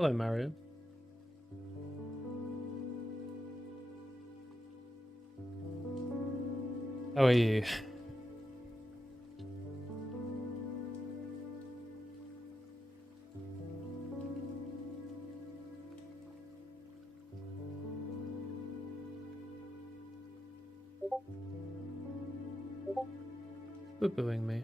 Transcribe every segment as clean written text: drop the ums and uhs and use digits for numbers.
Hello, Mario. How are you? Boo-booing me.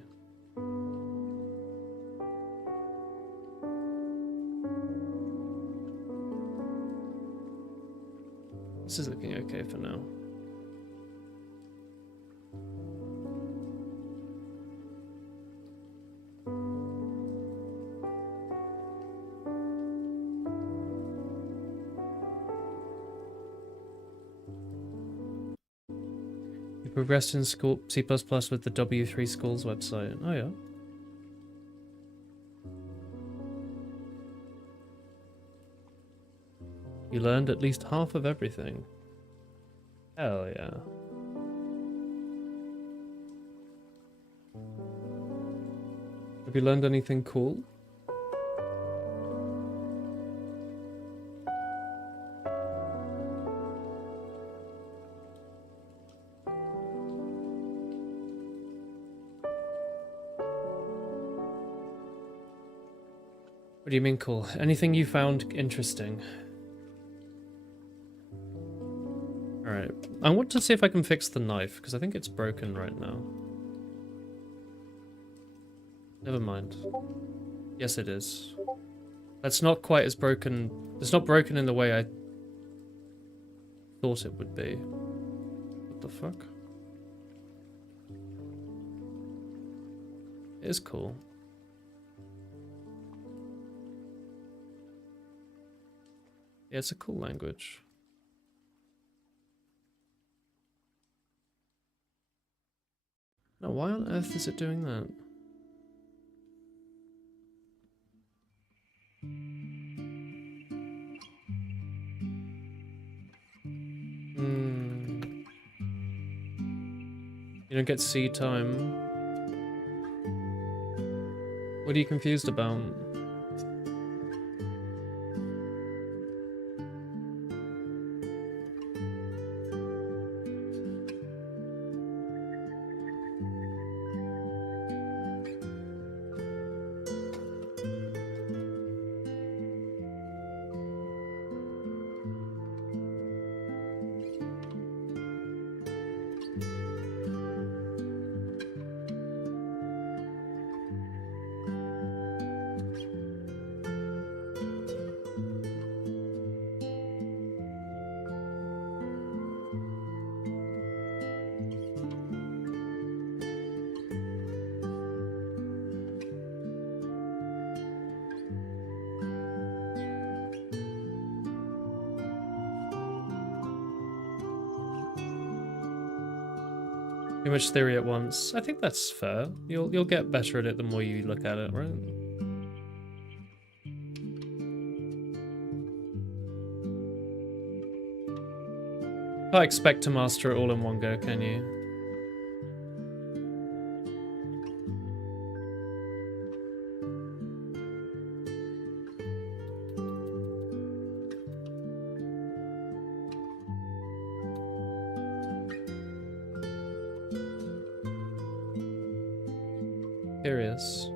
This is looking okay for now. You progressed in school C++ with the W3 Schools website. Oh yeah. You learned at least half of everything. Hell yeah. Have you learned anything cool? What do you mean cool? Anything you found interesting? Alright, I want to see if I can fix the knife, because I think it's broken right now. Never mind. Yes, it is. That's not quite as broken. It's not broken in the way I thought it would be. What the fuck? It is cool. Yeah, it's a cool language. Now, why on earth is it doing that? You don't get seed time. What are you confused about? Too much theory at once. I think that's fair. You'll get better at it the more you look at it, right? Can't expect to master it all in one go, can you? Curious.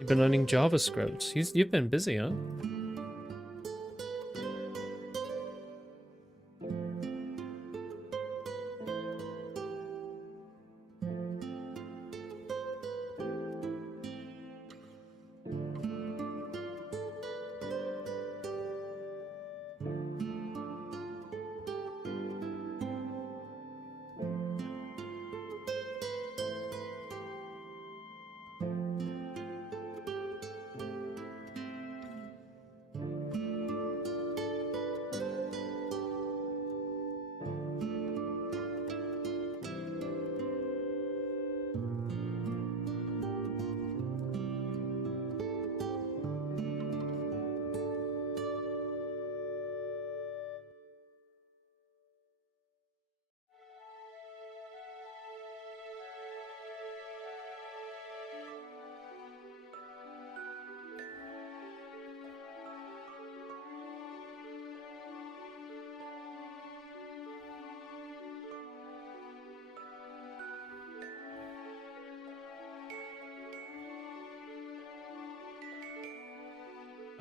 You've been learning JavaScript. You've been busy, huh?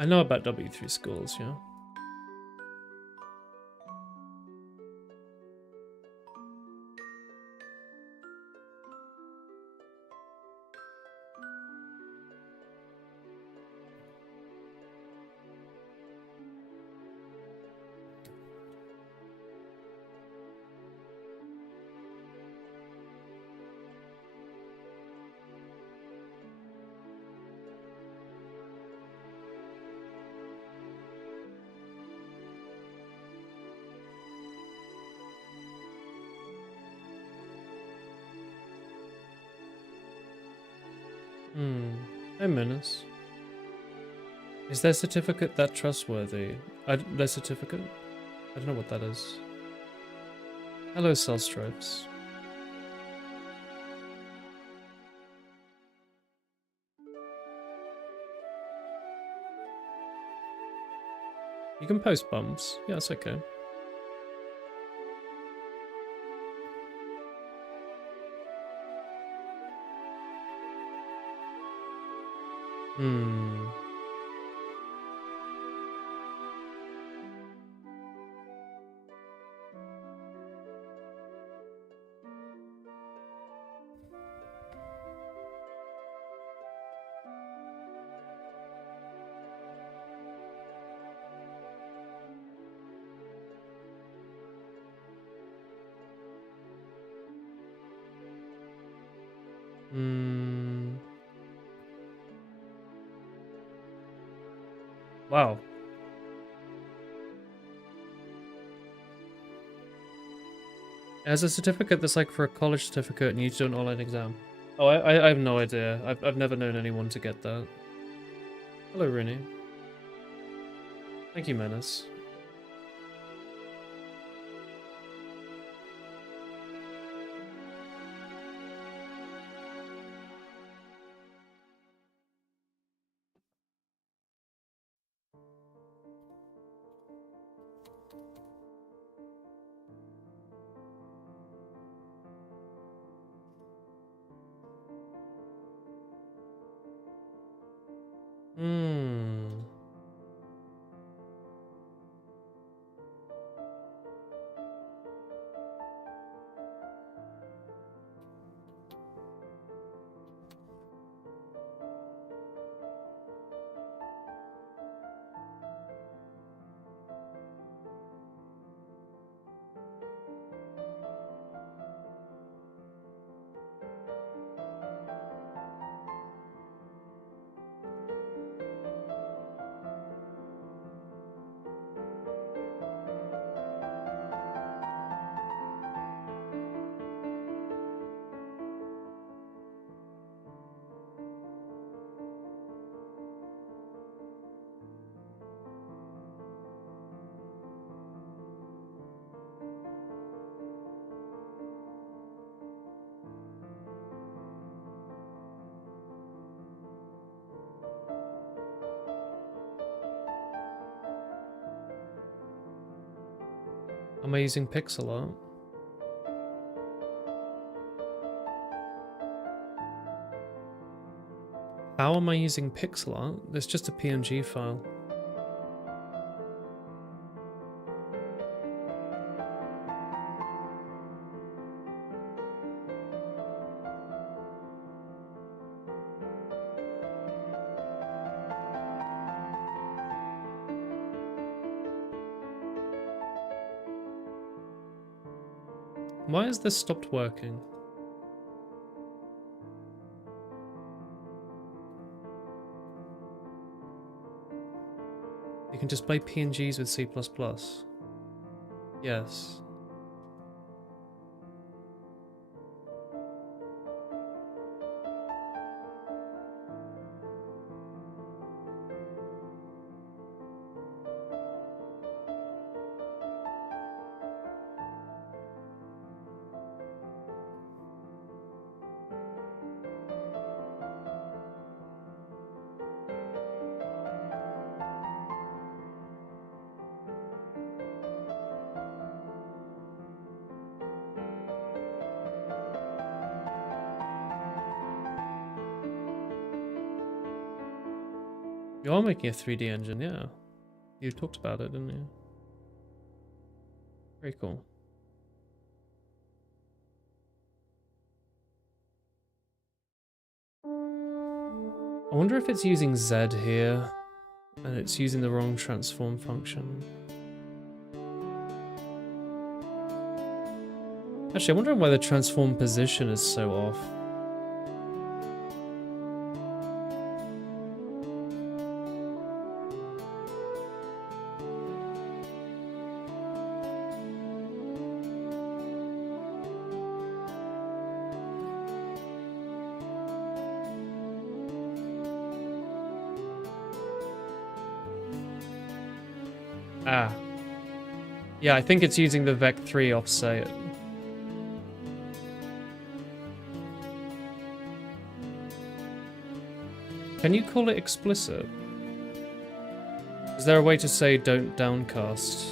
I know about W3 schools, yeah. Hey, Menace. Is their certificate that trustworthy? Their certificate? I don't know what that is. Hello, Cell Stripes. You can post bumps. Yeah, it's okay. Wow. As a certificate that's like for a college certificate and you do an online exam. Oh, I have no idea. I've never known anyone to get that. Hello, Rooney. Thank you, Menace. Am I using pixel art? How am I using pixel art? It's just a PNG file. Why has this stopped working? You can display PNGs with C++. Yes. You are making a 3D engine, yeah. You talked about it, didn't you? Very cool. I wonder if it's using Z here, and it's using the wrong transform function. Actually, I'm wondering why the transform position is so off. Ah. Yeah, I think it's using the vec3 offset. Can you call it explicit? Is there a way to say don't downcast?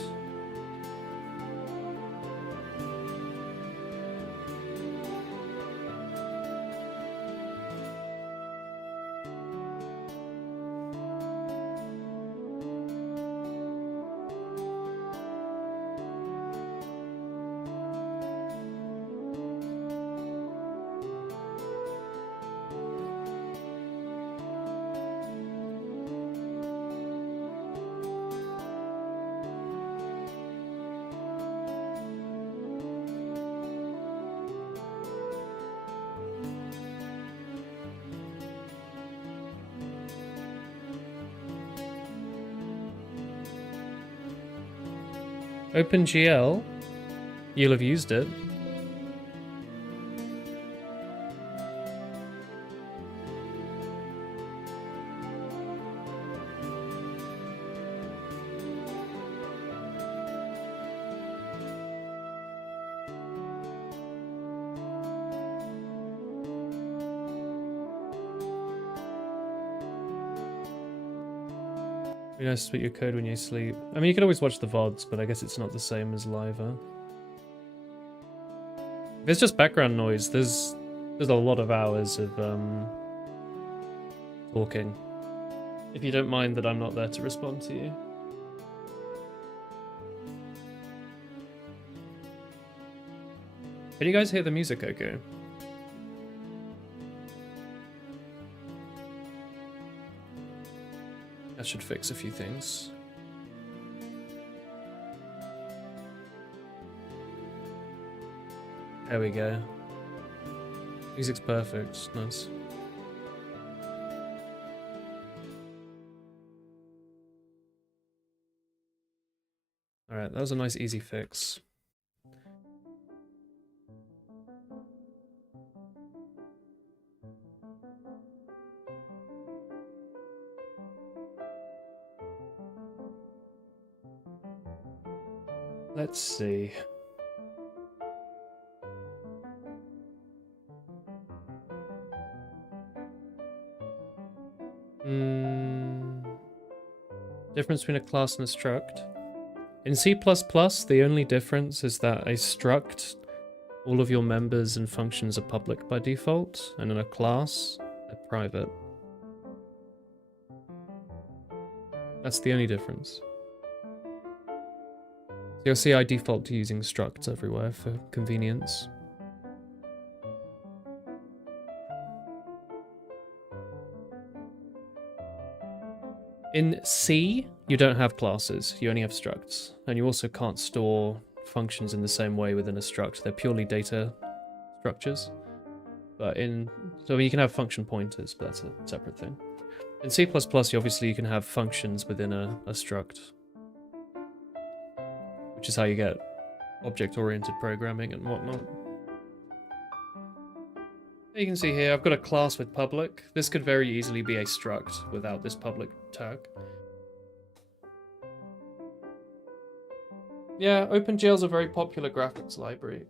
OpenGL? You'll have used it. Be nice to tweet your code when you sleep. I mean, you can always watch the VODs, but I guess it's not the same as live, huh? If it's just background noise, there's a lot of hours of talking. If you don't mind that I'm not there to respond to you. Can you guys hear the music okay? That should fix a few things. There we go. Music's perfect. Nice. Alright, that was a nice easy fix. Let's see. Difference between a class and a struct. In C++, the only difference is that a struct, all of your members and functions are public by default, and in a class, they're private. That's the only difference. So you'll see I default to using structs everywhere for convenience. In C, you don't have classes, you only have structs. And you also can't store functions in the same way within a struct. They're purely data structures. But so you can have function pointers, but that's a separate thing. In C++, you can have functions within a struct. Which is how you get object-oriented programming and whatnot. You can see here, I've got a class with public. This could very easily be a struct without this public tag. Yeah, OpenGL is a very popular graphics library.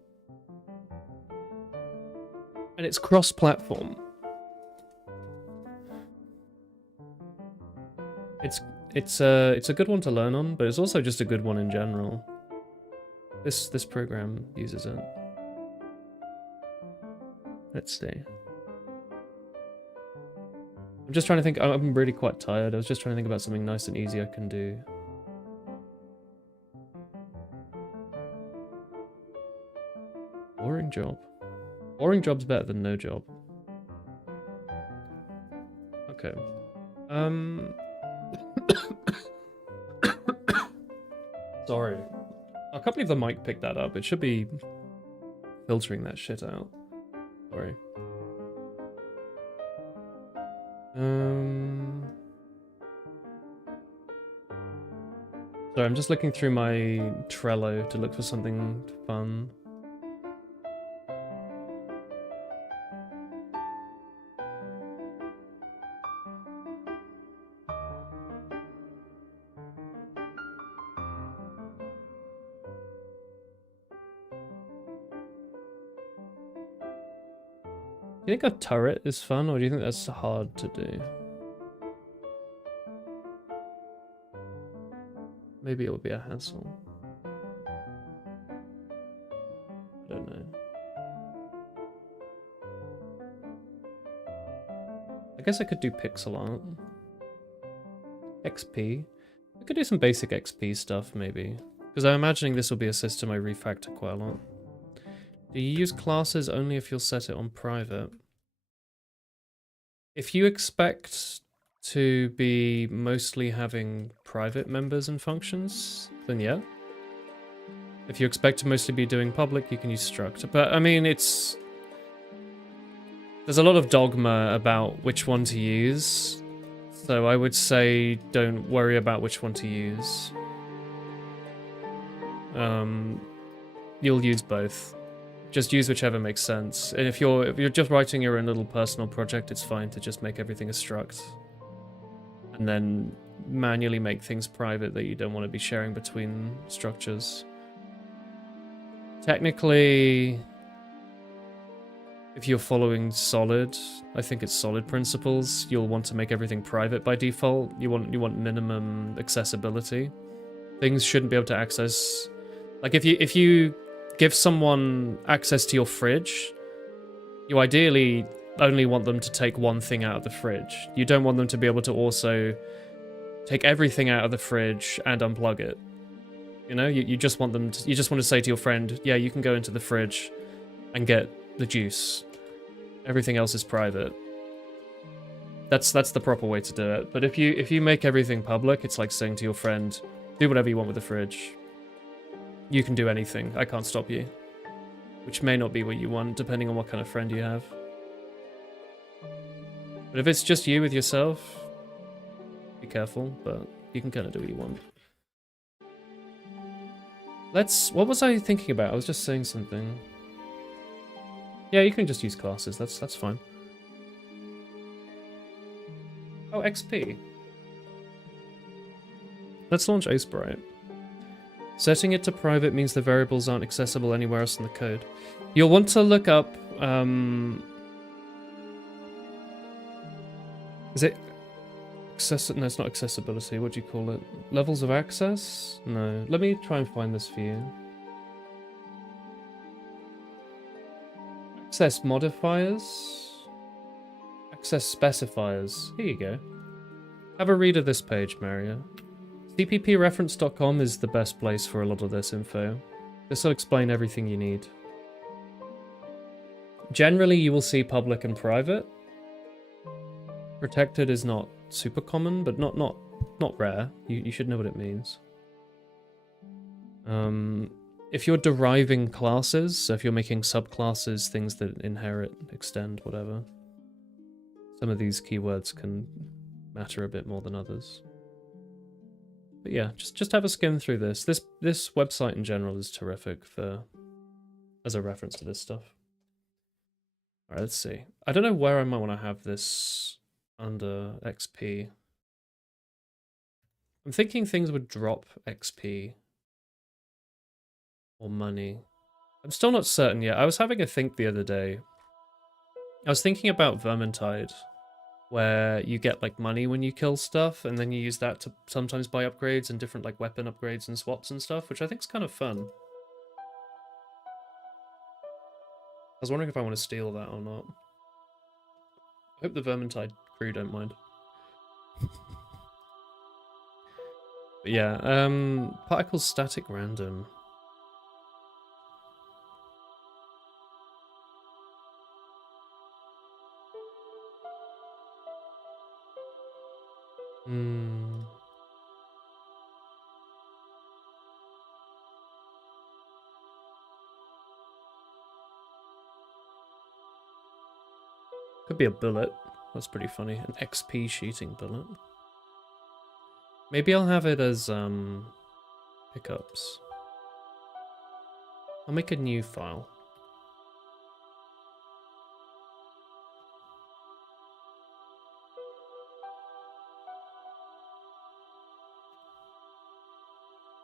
And it's cross-platform. It's a good one to learn on, but it's also just a good one in general. This program uses it. Let's see. I'm just trying to think. I'm really quite tired. I was just trying to think about something nice and easy I can do. Boring job. Boring job's better than no job. Okay. Sorry. I can't believe the mic picked that up. It should be filtering that shit out. Sorry. Sorry, I'm just looking through my Trello to look for something fun. Do you think a turret is fun, or do you think that's hard to do? Maybe it would be a hassle. I don't know. I guess I could do pixel art. XP. I could do some basic XP stuff, maybe. Because I'm imagining this will be a system I refactor quite a lot. Do you use classes only if you'll set it on private? If you expect to be mostly having private members and functions, then yeah. If you expect to mostly be doing public, you can use struct. But I mean, there's a lot of dogma about which one to use. So I would say don't worry about which one to use. You'll use both. Just use whichever makes sense. And if you're just writing your own little personal project, it's fine to just make everything a struct. And then manually make things private that you don't want to be sharing between structures. Technically, if you're following solid, I think it's solid principles, you'll want to make everything private by default. You want minimum accessibility. Things shouldn't be able to access. Like if you give someone access to your fridge, you ideally only want them to take one thing out of the fridge. You don't want them to be able to also take everything out of the fridge and unplug it. You know, you just want them to, you just want to say to your friend, yeah, you can go into the fridge and get the juice. Everything else is private. That's the proper way to do it. But if you make everything public, it's like saying to your friend, do whatever you want with the fridge. You can do anything. I can't stop you. Which may not be what you want, depending on what kind of friend you have. But if it's just you with yourself, be careful, but you can kind of do what you want. What was I thinking about? I was just saying something. Yeah, you can just use classes, that's fine. Oh, XP. Let's launch Acebright. Setting it to private means the variables aren't accessible anywhere else in the code. You'll want to look up, is it no, it's not accessibility, what do you call it? Levels of access? No, let me try and find this for you. Access modifiers? Access specifiers. Here you go. Have a read of this page, Mario. cppreference.com is the best place for a lot of this info. This will explain everything you need. Generally, you will see public and private. Protected is not super common, but not rare. You should know what it means. If you're deriving classes, so if you're making subclasses, things that inherit, extend, whatever, some of these keywords can matter a bit more than others. But yeah, just have a skim through this. This website in general is terrific as a reference to this stuff. Alright, let's see. I don't know where I might want to have this under XP. I'm thinking things would drop XP. Or money. I'm still not certain yet. I was having a think the other day. I was thinking about Vermintide, where you get like money when you kill stuff, and then you use that to sometimes buy upgrades and different like weapon upgrades and swaps and stuff, which I think is kind of fun. I was wondering if I want to steal that or not. I hope the Vermintide Sure you don't mind. But yeah, particles static random. Hmm. Could be a bullet. That's pretty funny. An XP shooting bullet. Maybe I'll have it as pickups. I'll make a new file.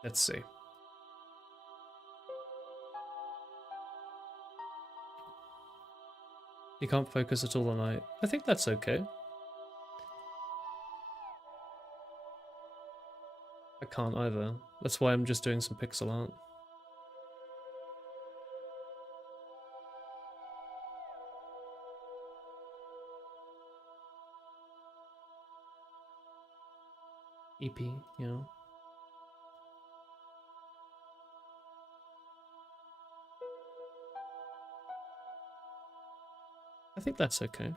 Let's see. You can't focus at all tonight. I think that's okay. I can't either. That's why I'm just doing some pixel art. EP, yeah. I think that's okay.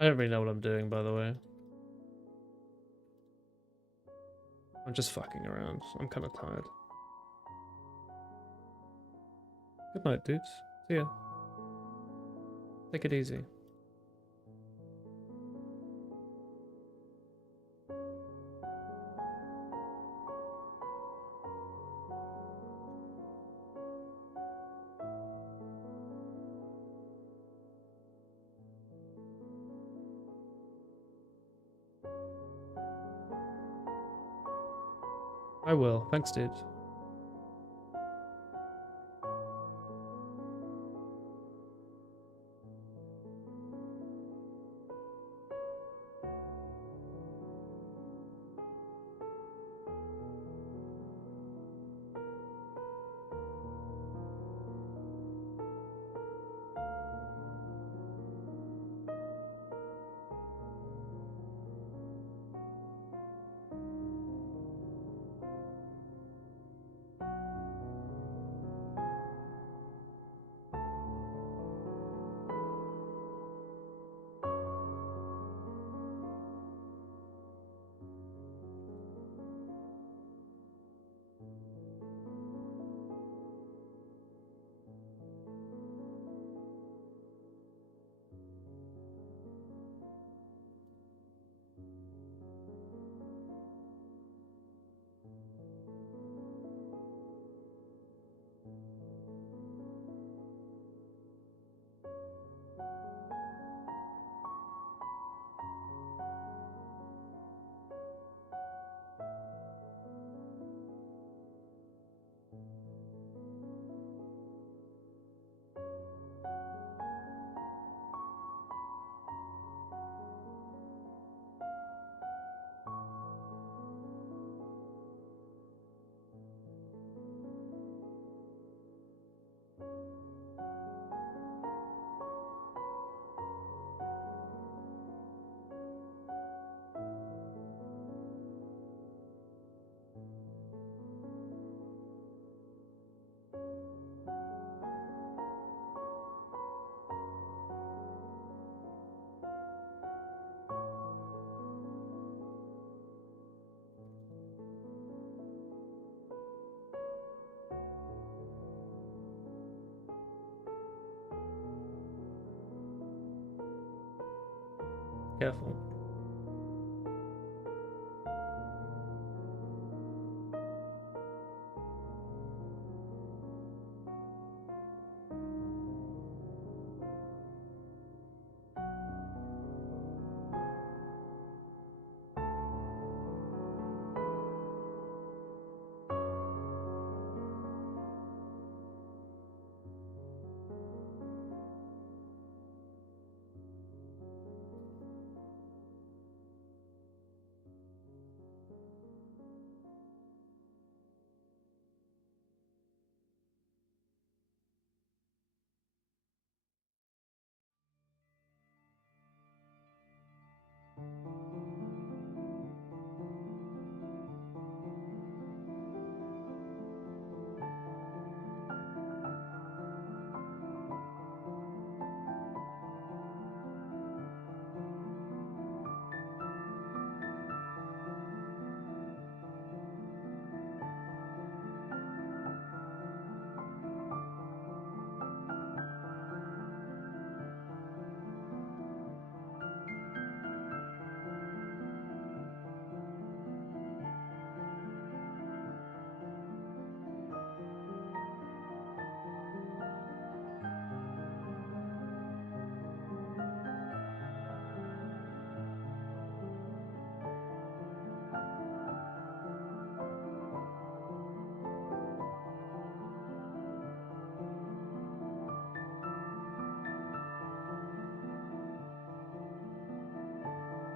I don't really know what I'm doing, by the way. I'm just fucking around. I'm kind of tired. Good night, dudes. See ya. Take it easy. I will. Thanks, dude. Careful.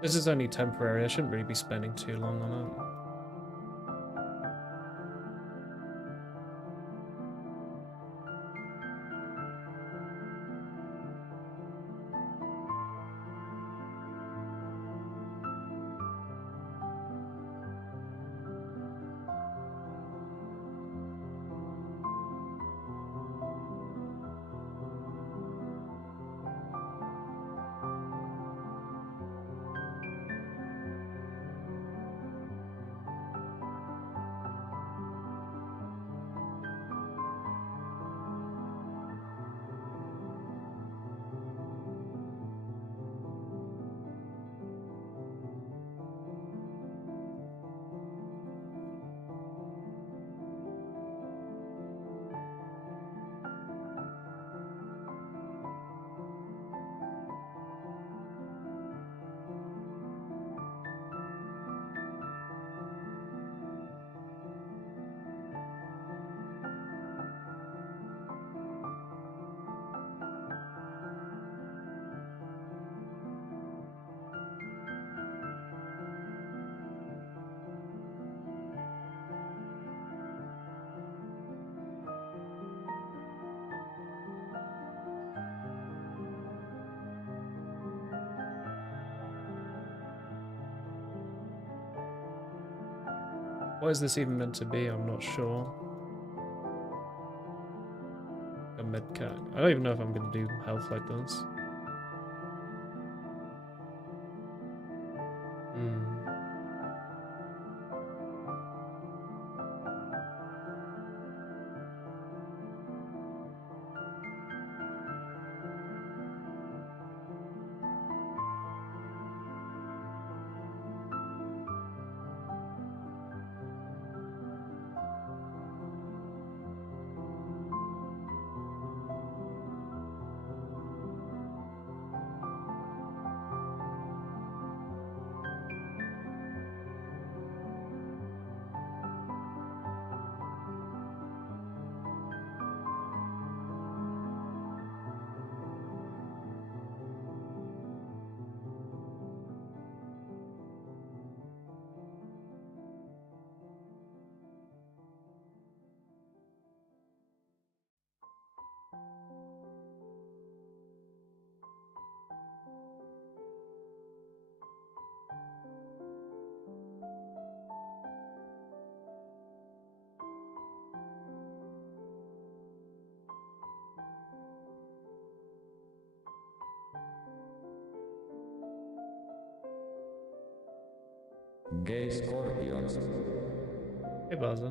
This is only temporary. I shouldn't really be spending too long on it. What is this even meant to be? I'm not sure. A medcat. I don't even know if I'm going to do health like this. Gay Scorpions. Hey, Baza.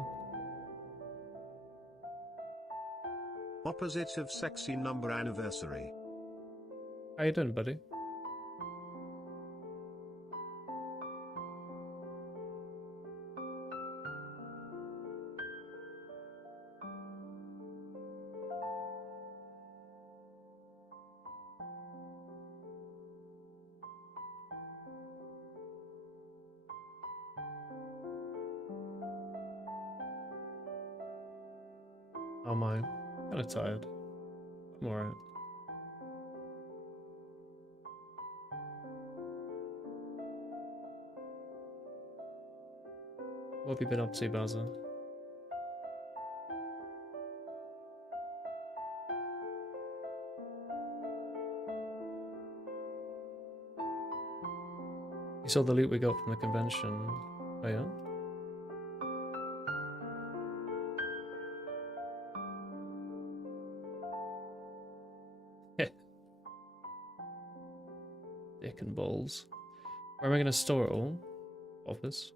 Opposite of sexy number anniversary. How you doing, buddy? How am I? Kind of tired. I'm alright. What have you been up to, Bowser? You saw the loot we got from the convention. Oh yeah? Dick and balls. Where am I going to store it all? Office.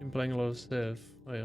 Been playing a lot of Civ. Oh yeah.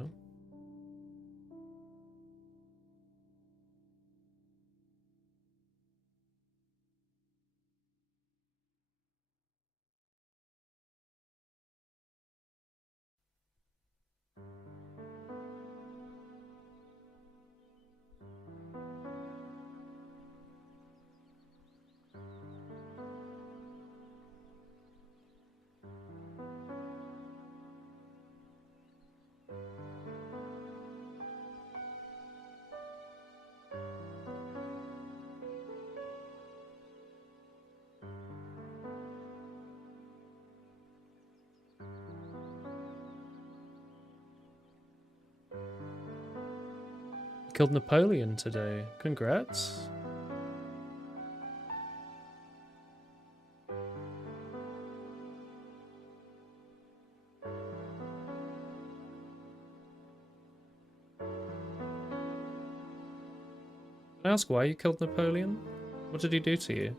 Killed Napoleon today. Congrats. Can I ask why you killed Napoleon? What did he do to you?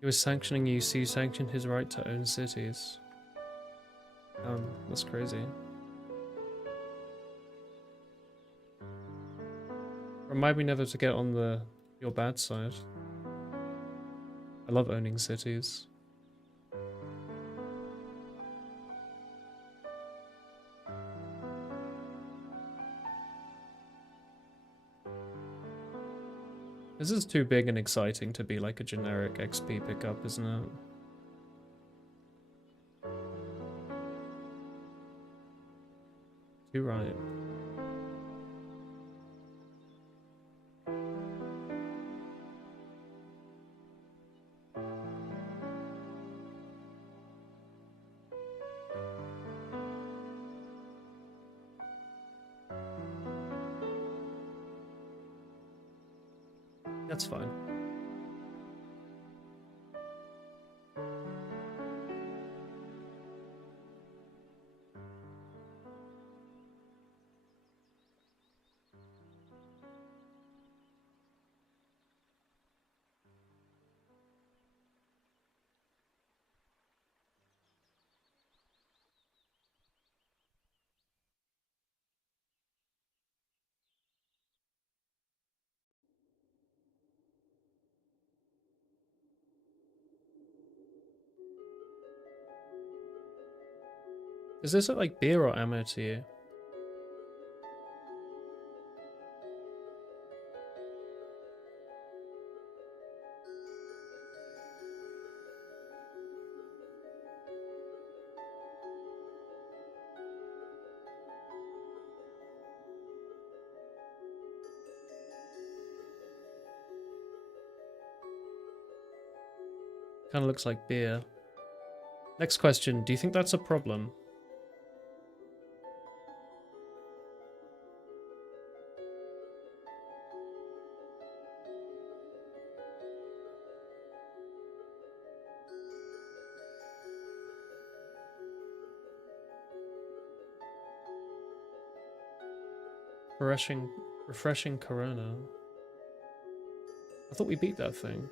He was sanctioning you, so you sanctioned his right to own cities. That's crazy. Remind me never to get on your bad side. I love owning cities. This is too big and exciting to be like a generic XP pickup, isn't it? Too right. That's fine. Does this look like beer or ammo to you? Kind of looks like beer. Next question, do you think that's a problem? Refreshing Corona. I thought we beat that thing.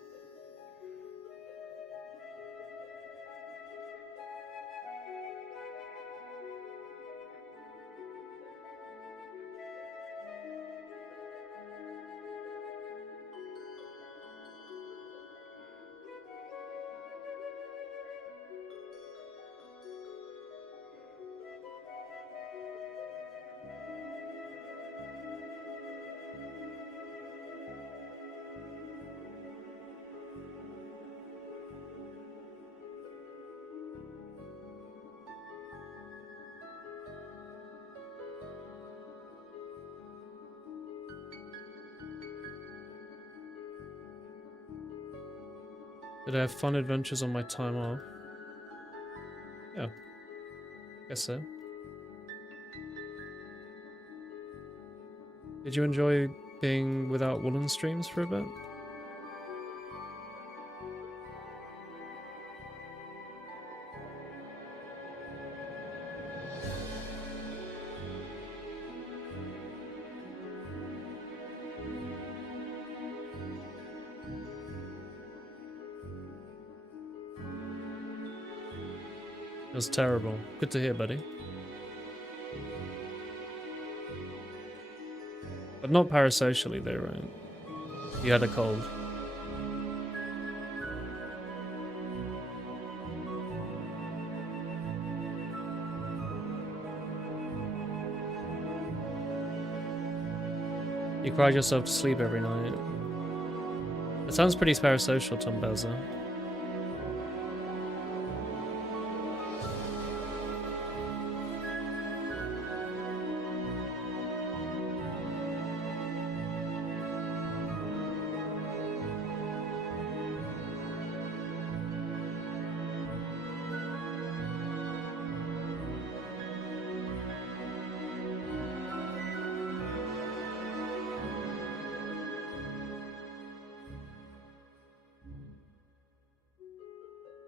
Did I have fun adventures on my time off? Yeah, guess so. Did you enjoy being without Woolen streams for a bit? It was terrible. Good to hear, buddy. But not parasocially though, right? You had a cold. You cried yourself to sleep every night. It sounds pretty parasocial, Tom Bowser.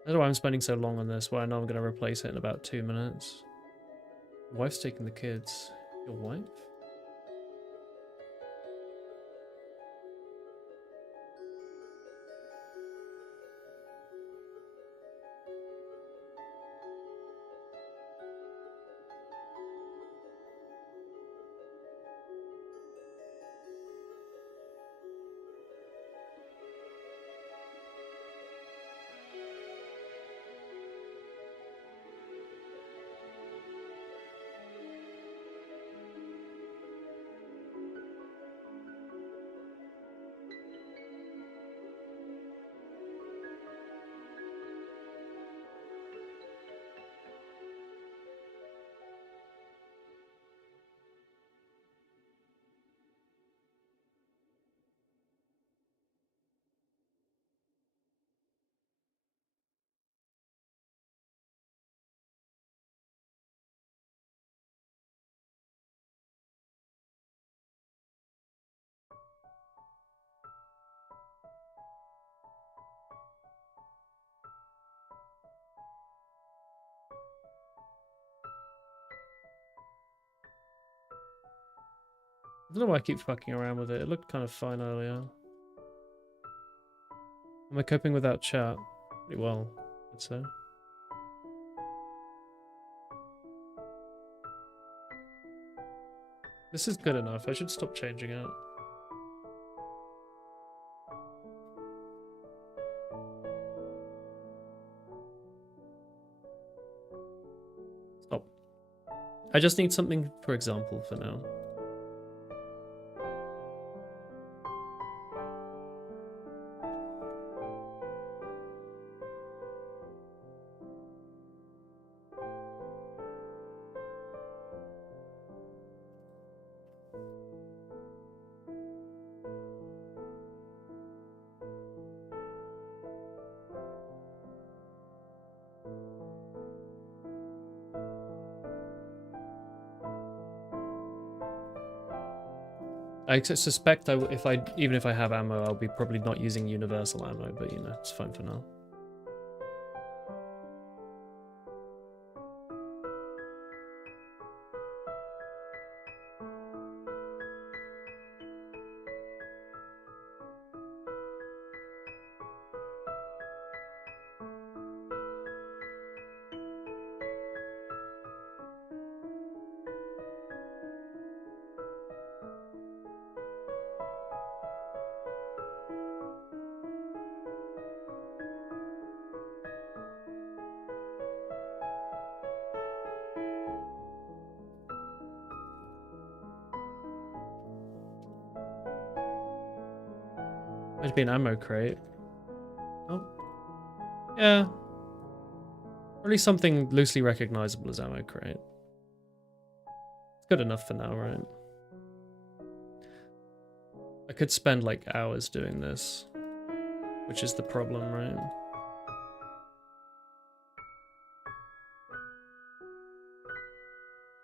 I don't know why I'm spending so long on this, why I know I'm going to replace it in about 2 minutes. My wife's taking the kids. Your wife? I don't know why I keep fucking around with it. It looked kind of fine earlier. Am I coping without chat? Pretty well, I'd say. This is good enough. I should stop changing it. Stop. I just need something, for example, for now. I suspect even if I have ammo, I'll be probably not using universal ammo, but you know, it's fine for now. Might be an ammo crate. Oh. Yeah. Probably something loosely recognizable as ammo crate. It's good enough for now, right? I could spend like hours doing this, which is the problem, right?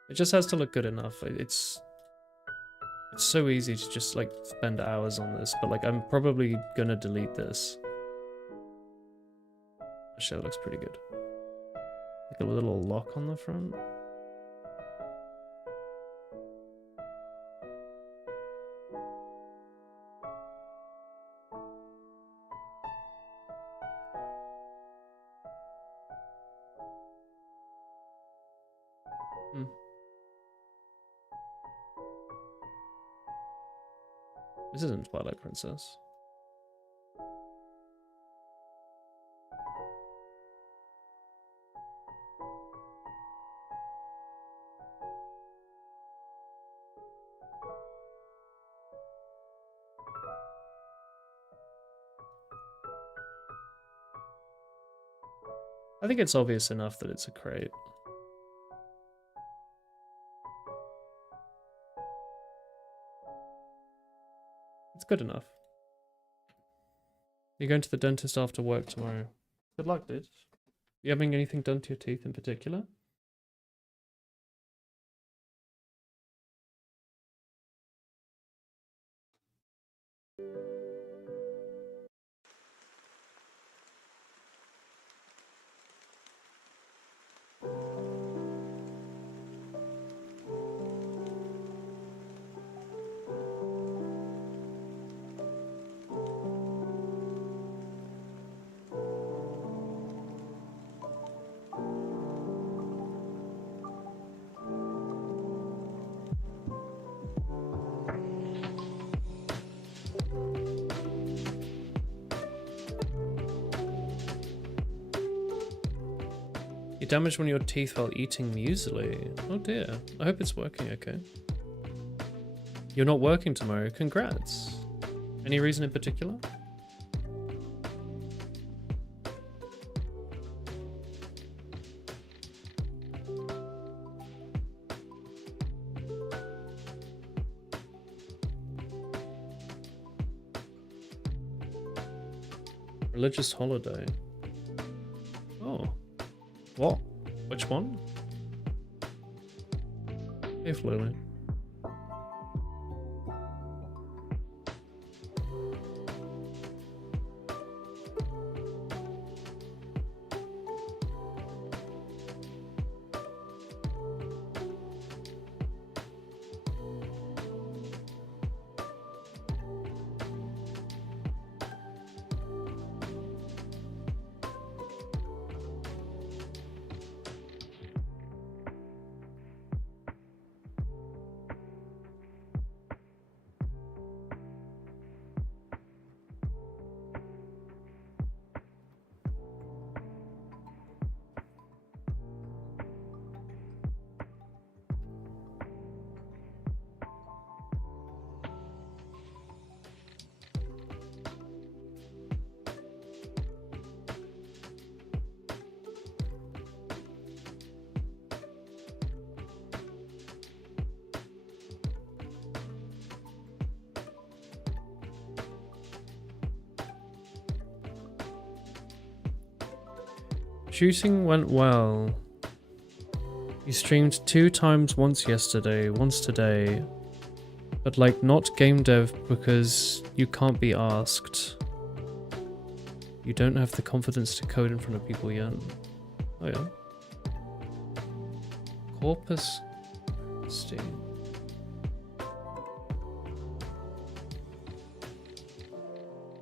It just has to look good enough. It's so easy to just like spend hours on this, but like I'm probably gonna delete this. Actually, that looks pretty good. Like a little lock on the front. Hmm. This isn't Twilight Princess. I think it's obvious enough that it's a crate. It's good enough. You're going to the dentist after work tomorrow. Good luck, dude. You having anything done to your teeth in particular? You damaged one of your teeth while eating muesli. Oh dear. I hope it's working okay. You're not working tomorrow. Congrats. Any reason in particular? Religious holiday. Oh. What? Which one? If Lily. Shooting went well. You streamed 2 times, once yesterday, once today. But like not game dev because you can't be asked. You don't have the confidence to code in front of people yet. Oh yeah. Corpus Christi.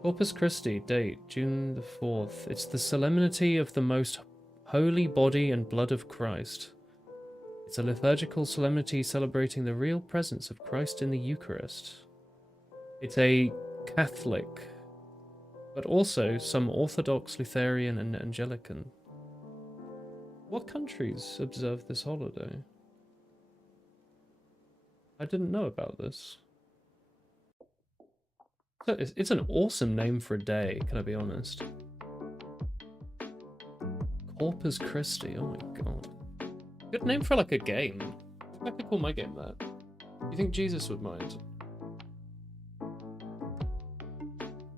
Corpus Christi, date, June the 4th. It's the solemnity of the most holy body and blood of Christ. It's a liturgical solemnity celebrating the real presence of Christ in the Eucharist. It's a Catholic, but also some Orthodox, Lutheran, and Anglican. What countries observe this holiday? I didn't know about this. It's an awesome name for a day, can I be honest? Corpus Christi, oh my god. Good name for like a game. I could call my game that. You think Jesus would mind?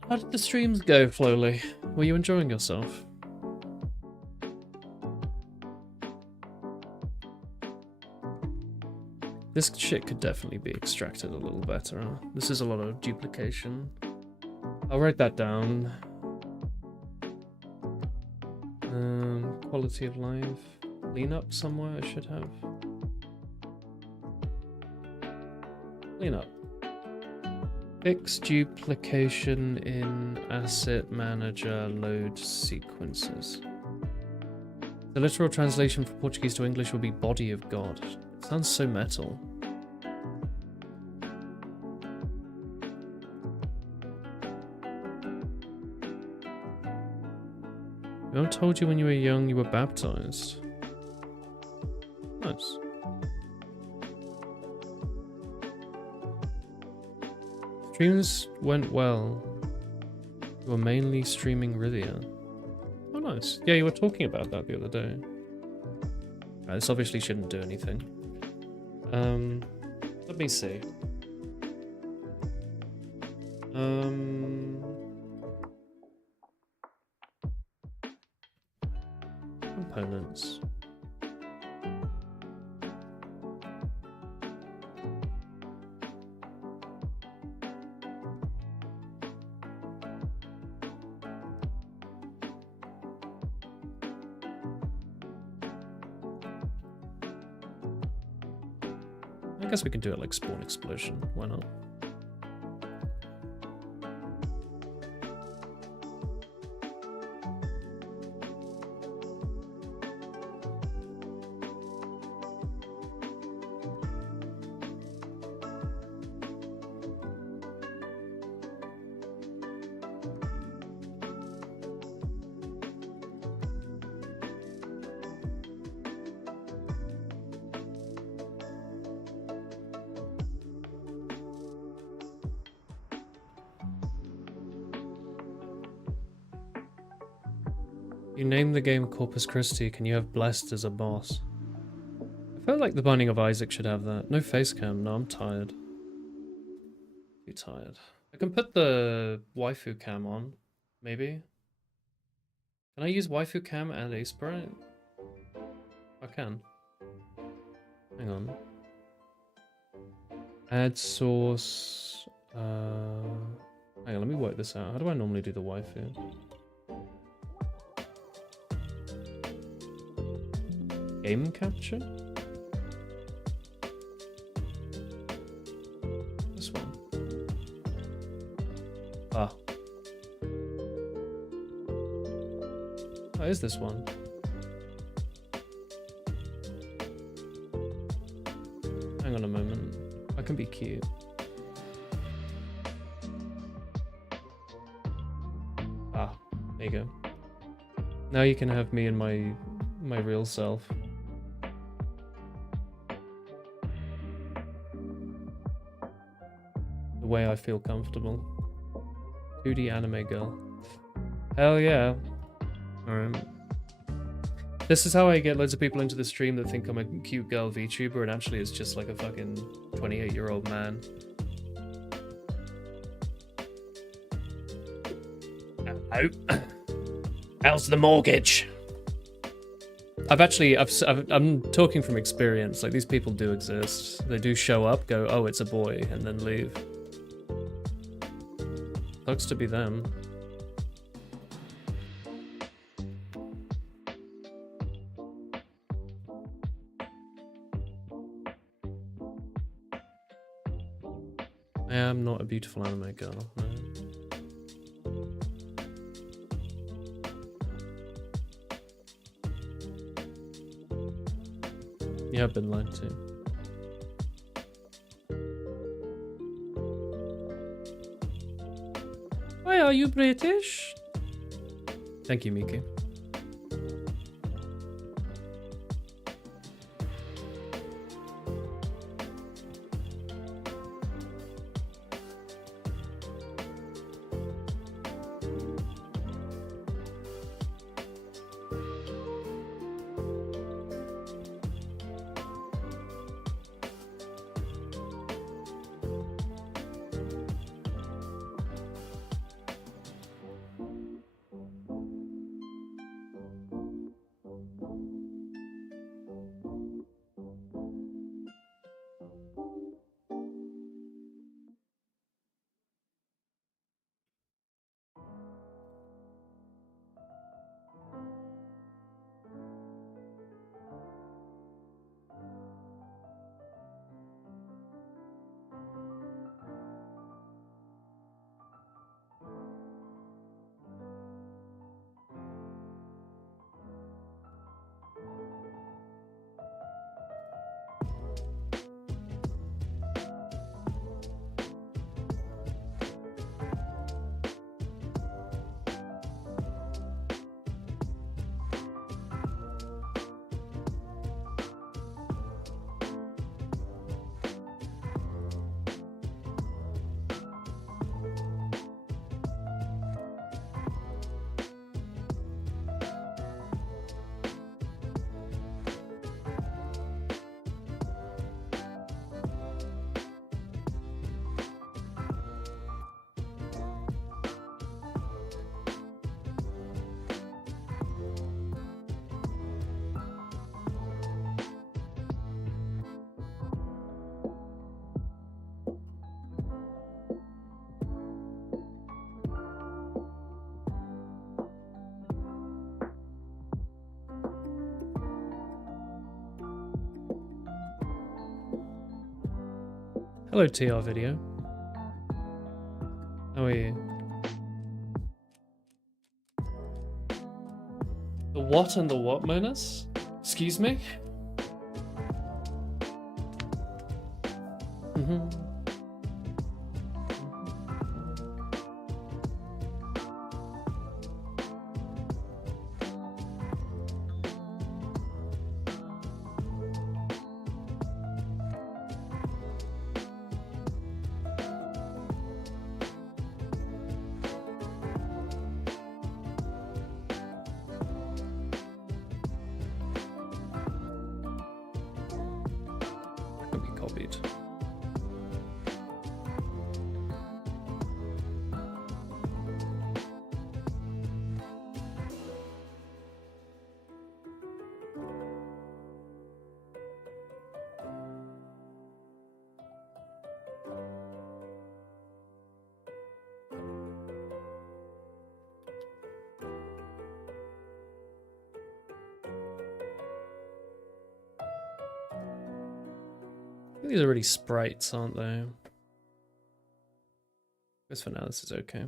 How did the streams go, Flowly? Were you enjoying yourself? This shit could definitely be extracted a little better. This is a lot of duplication. I'll write that down. Quality of life. Clean up somewhere I should have. Clean up. Fix duplication in Asset Manager load sequences. The literal translation from Portuguese to English will be body of God. It sounds so metal. No one told you when you were young you were baptized. Nice. Streams went well. You were mainly streaming Rythia. Oh nice. Yeah, you were talking about that the other day. This obviously shouldn't do anything. Let me see. Components. I guess we can do it like spawn explosion. Why not? You name the game Corpus Christi, can you have Blessed as a boss? I feel like the Binding of Isaac should have that. No face cam, no, I'm tired. Too tired. I can put the waifu cam on, maybe? Can I use waifu cam and a sprite? I can. Hang on. Add source. Hang on, let me work this out. How do I normally do the waifu? Game capture? This one. Ah. Oh, is this one? Hang on a moment. I can be cute. Ah, there you go. Now you can have me in my real self. The way I feel comfortable. 2D anime girl. Hell yeah. Alright. This is how I get loads of people into the stream that think I'm a cute girl VTuber and actually it's just like a fucking 28-year-old man. Hello. How's the mortgage? I'm talking from experience. Like, these people do exist. They do show up, go, oh, it's a boy, and then leave. Sucks to be them. I am not a beautiful anime girl, no. Yeah, I've been lied to. Why are you British? Thank you, Miki. Hello, TR video. How are you? The what and the what, Monas? Excuse me? Could be copied. These are really sprites, aren't they? I guess for now this is okay.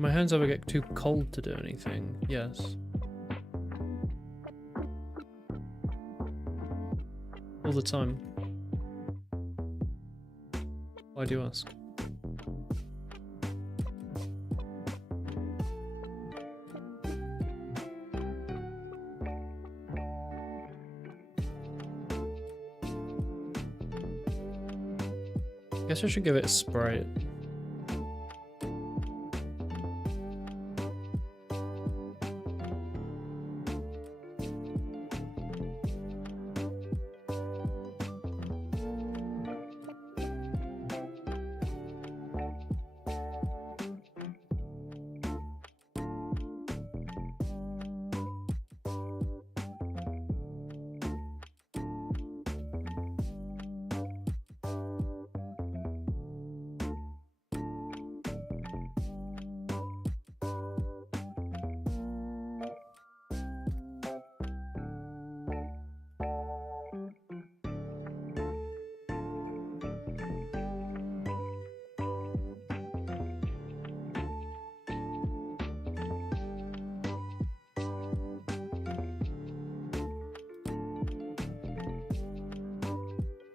My hands ever get too cold to do anything? Yes. All the time. Why do you ask? Guess I should give it a sprite.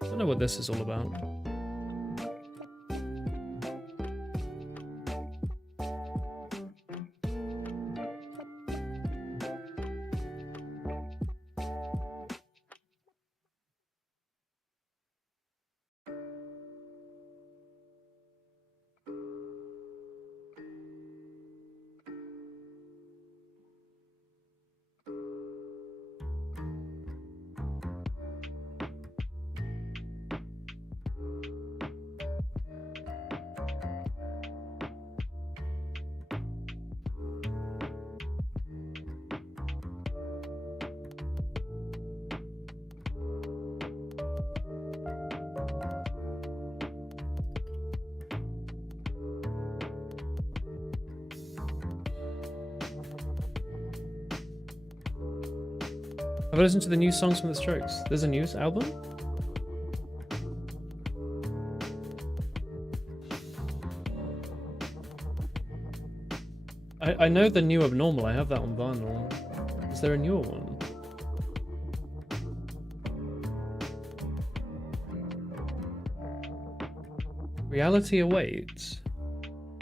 I don't know what this is all about. Have I listened to the new songs from The Strokes? There's a new album? I know the new abnormal. I have that on vinyl. Is there a newer one? Reality Awaits.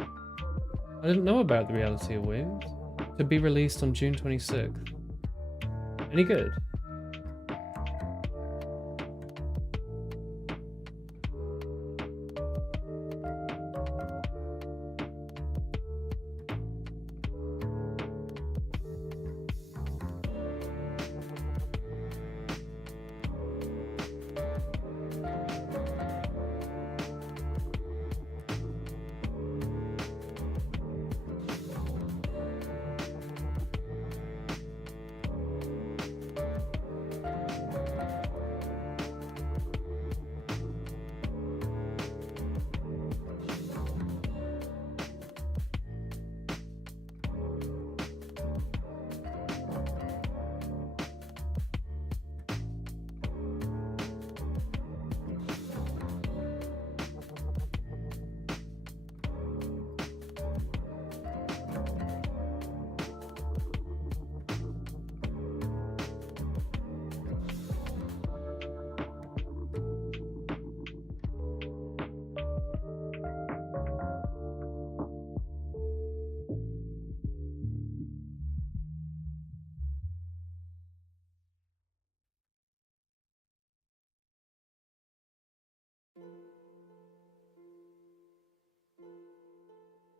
I didn't know about the Reality Awaits. To be released on June 26th. Any good?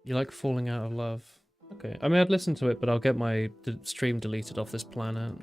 You like falling out of love. Okay, I mean, I'd listen to it, but I'll get my stream deleted off this planet.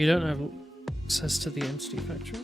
You don't have access to the entity factory?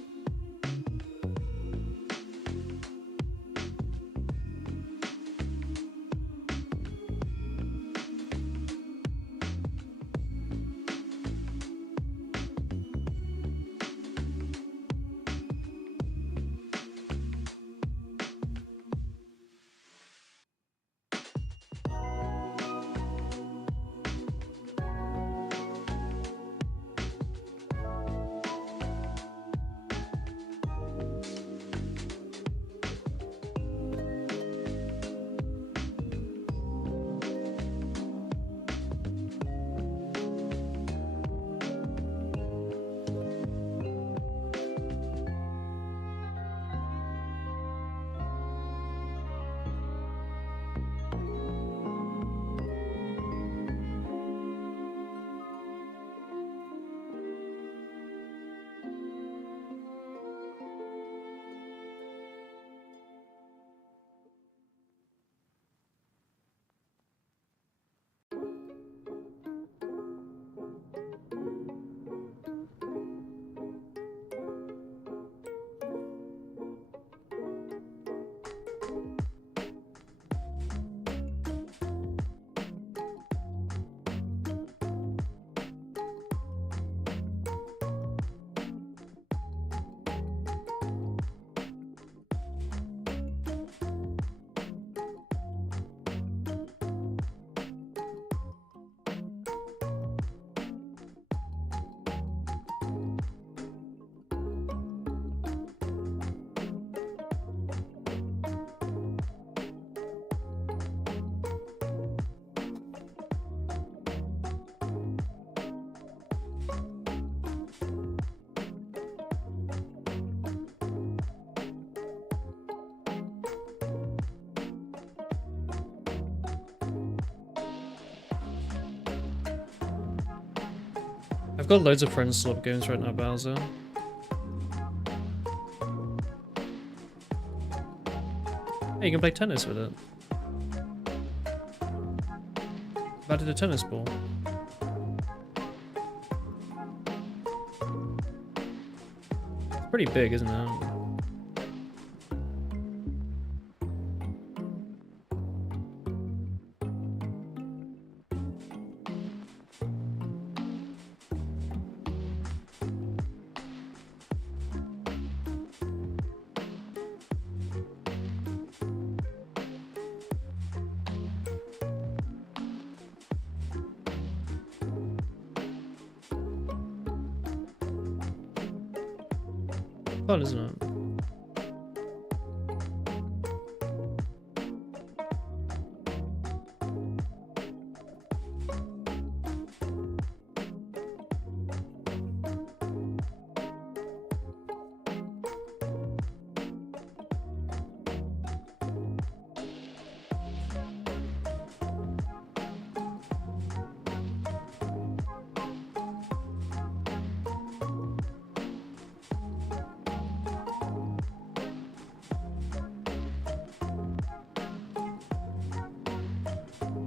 I've got loads of friends slot games right now, Bowser. Hey, you can play tennis with it. I've added a tennis ball. It's pretty big, isn't it? Fun, isn't it?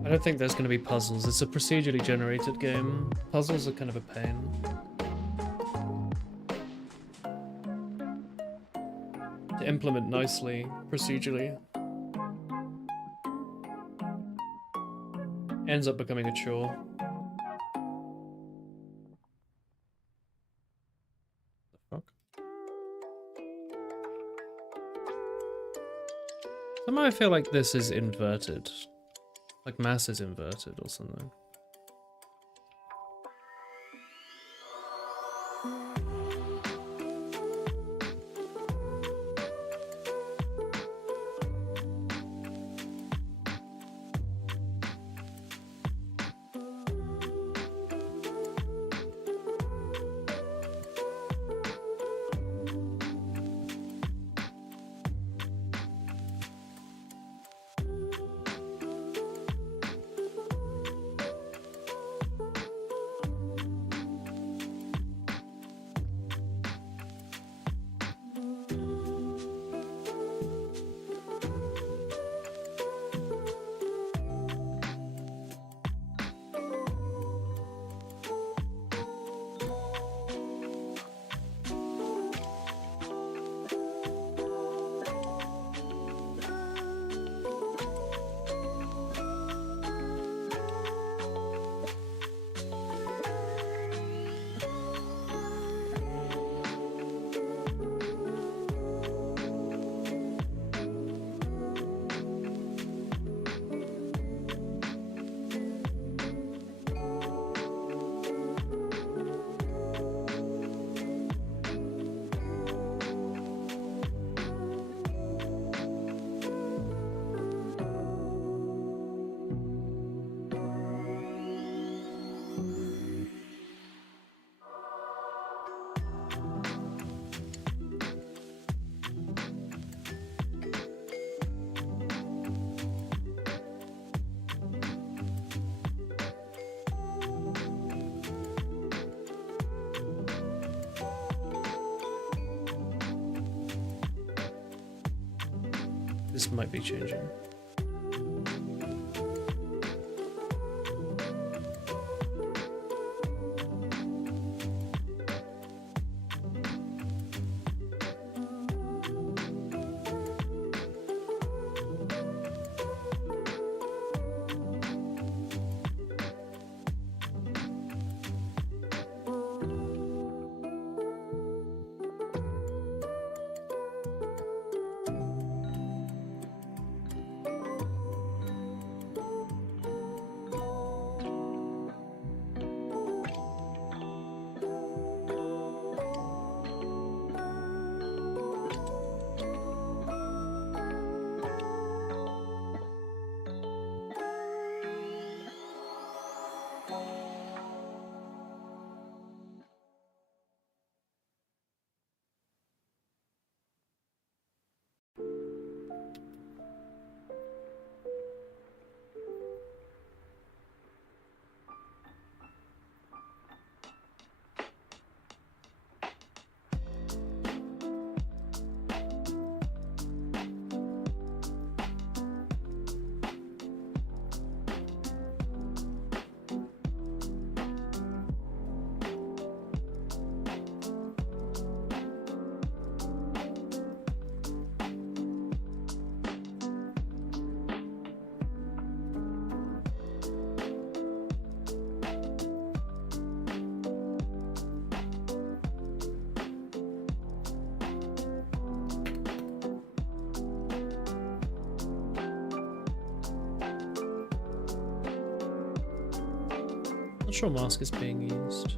I don't think there's going to be puzzles. It's a procedurally generated game. Puzzles are kind of a pain. To implement nicely, procedurally. Ends up becoming a chore. The fuck? Somehow I feel like this is inverted. Like mass is inverted or something. This might be changing. Not sure mask is being used.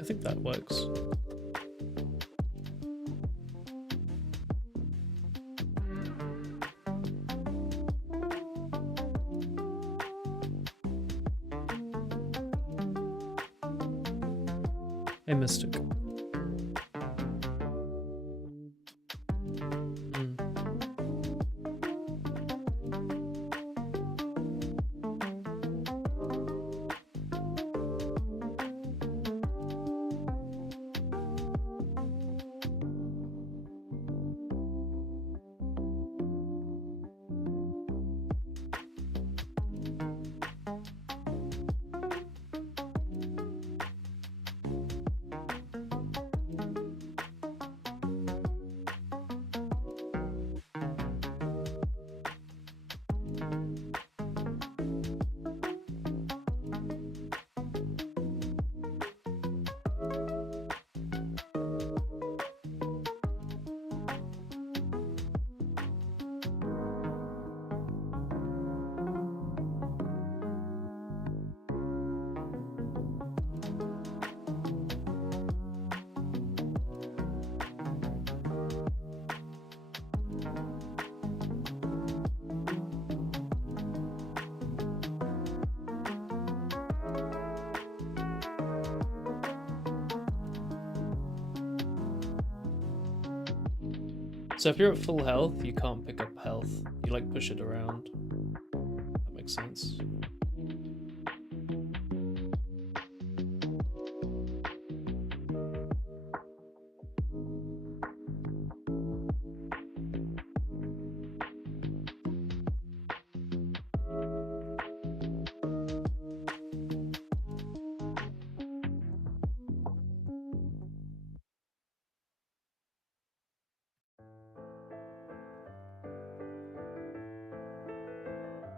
I think that works. A mystic. So if you're at full health, you can't pick up health. You like push it around. That makes sense.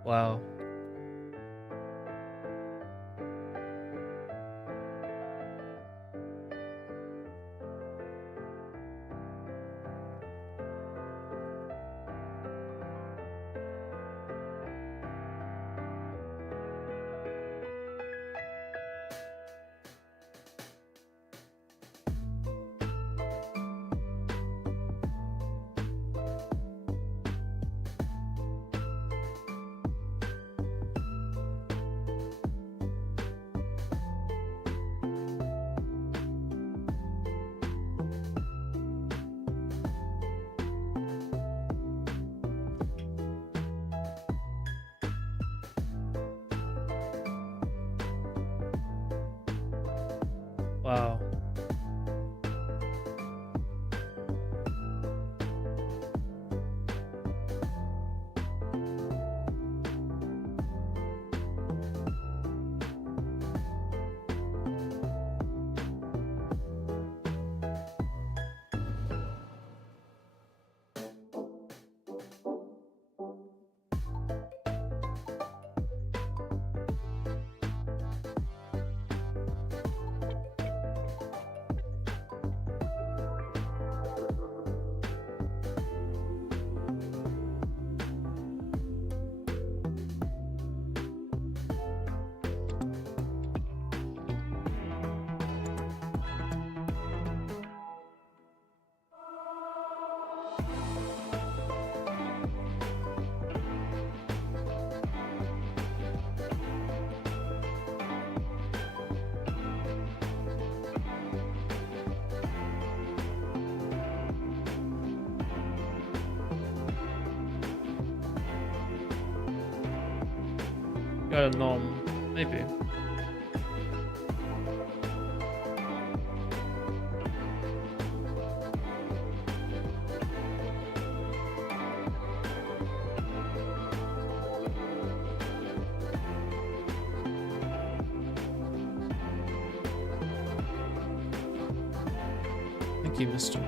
Wow. Wow. Got a nom, maybe. Thank you, mister.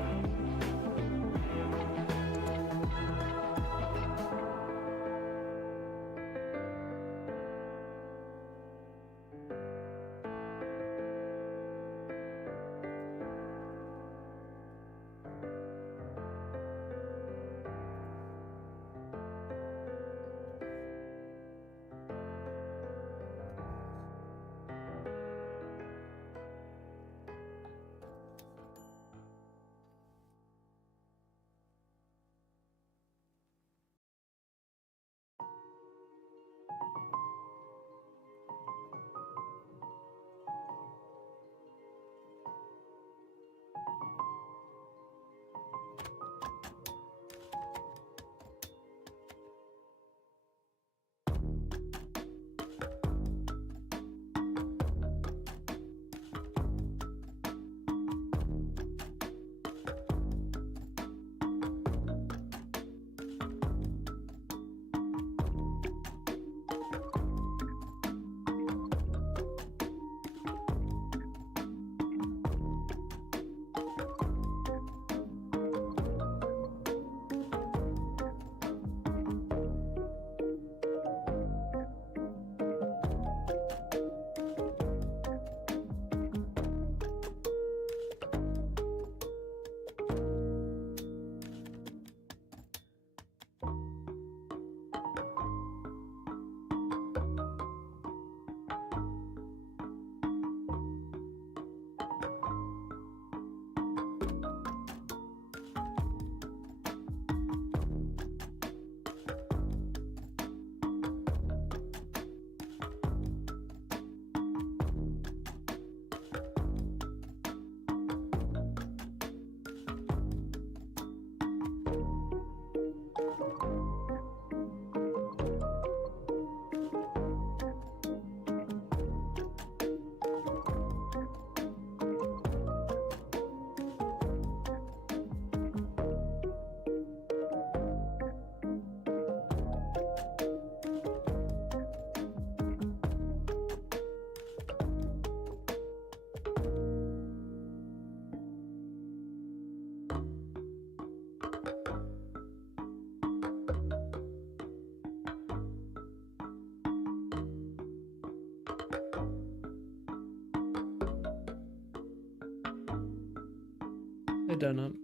Hey Donut.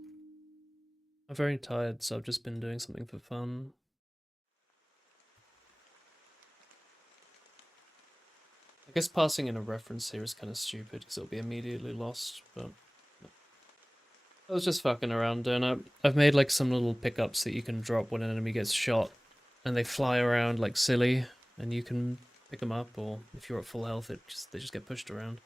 I'm very tired, so I've just been doing something for fun. I guess passing in a reference here is kind of stupid because it'll be immediately lost, but I was just fucking around, Donut. I've made like some little pickups that you can drop when an enemy gets shot, and they fly around like silly, and you can pick them up, or if you're at full health, they just get pushed around.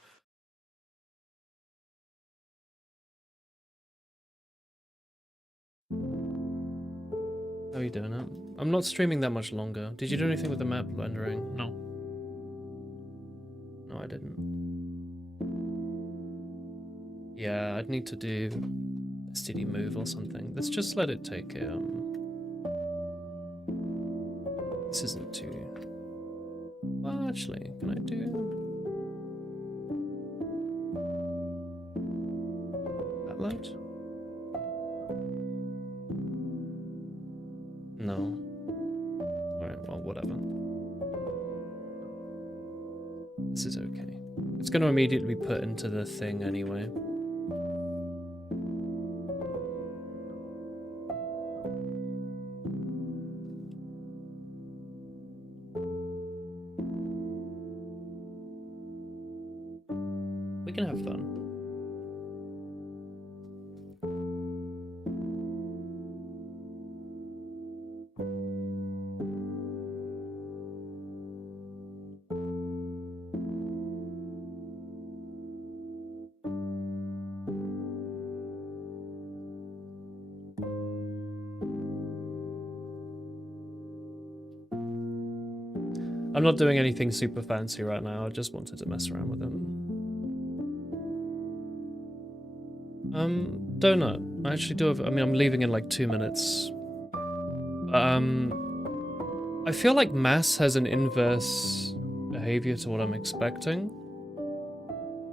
How are you doing it? I'm not streaming that much longer. Did you do anything with the map rendering? No. No, I didn't. Yeah, I'd need to do STD move or something. Let's just let it take this isn't too... Well, actually, can I do... that load? No. Alright, well, whatever. This is okay. It's going to immediately be put into the thing anyway. We can have fun. I'm not doing anything super fancy right now, I just wanted to mess around with them. Donut. I actually do have, I mean, I'm leaving in like 2 minutes. I feel like mass has an inverse behavior to what I'm expecting.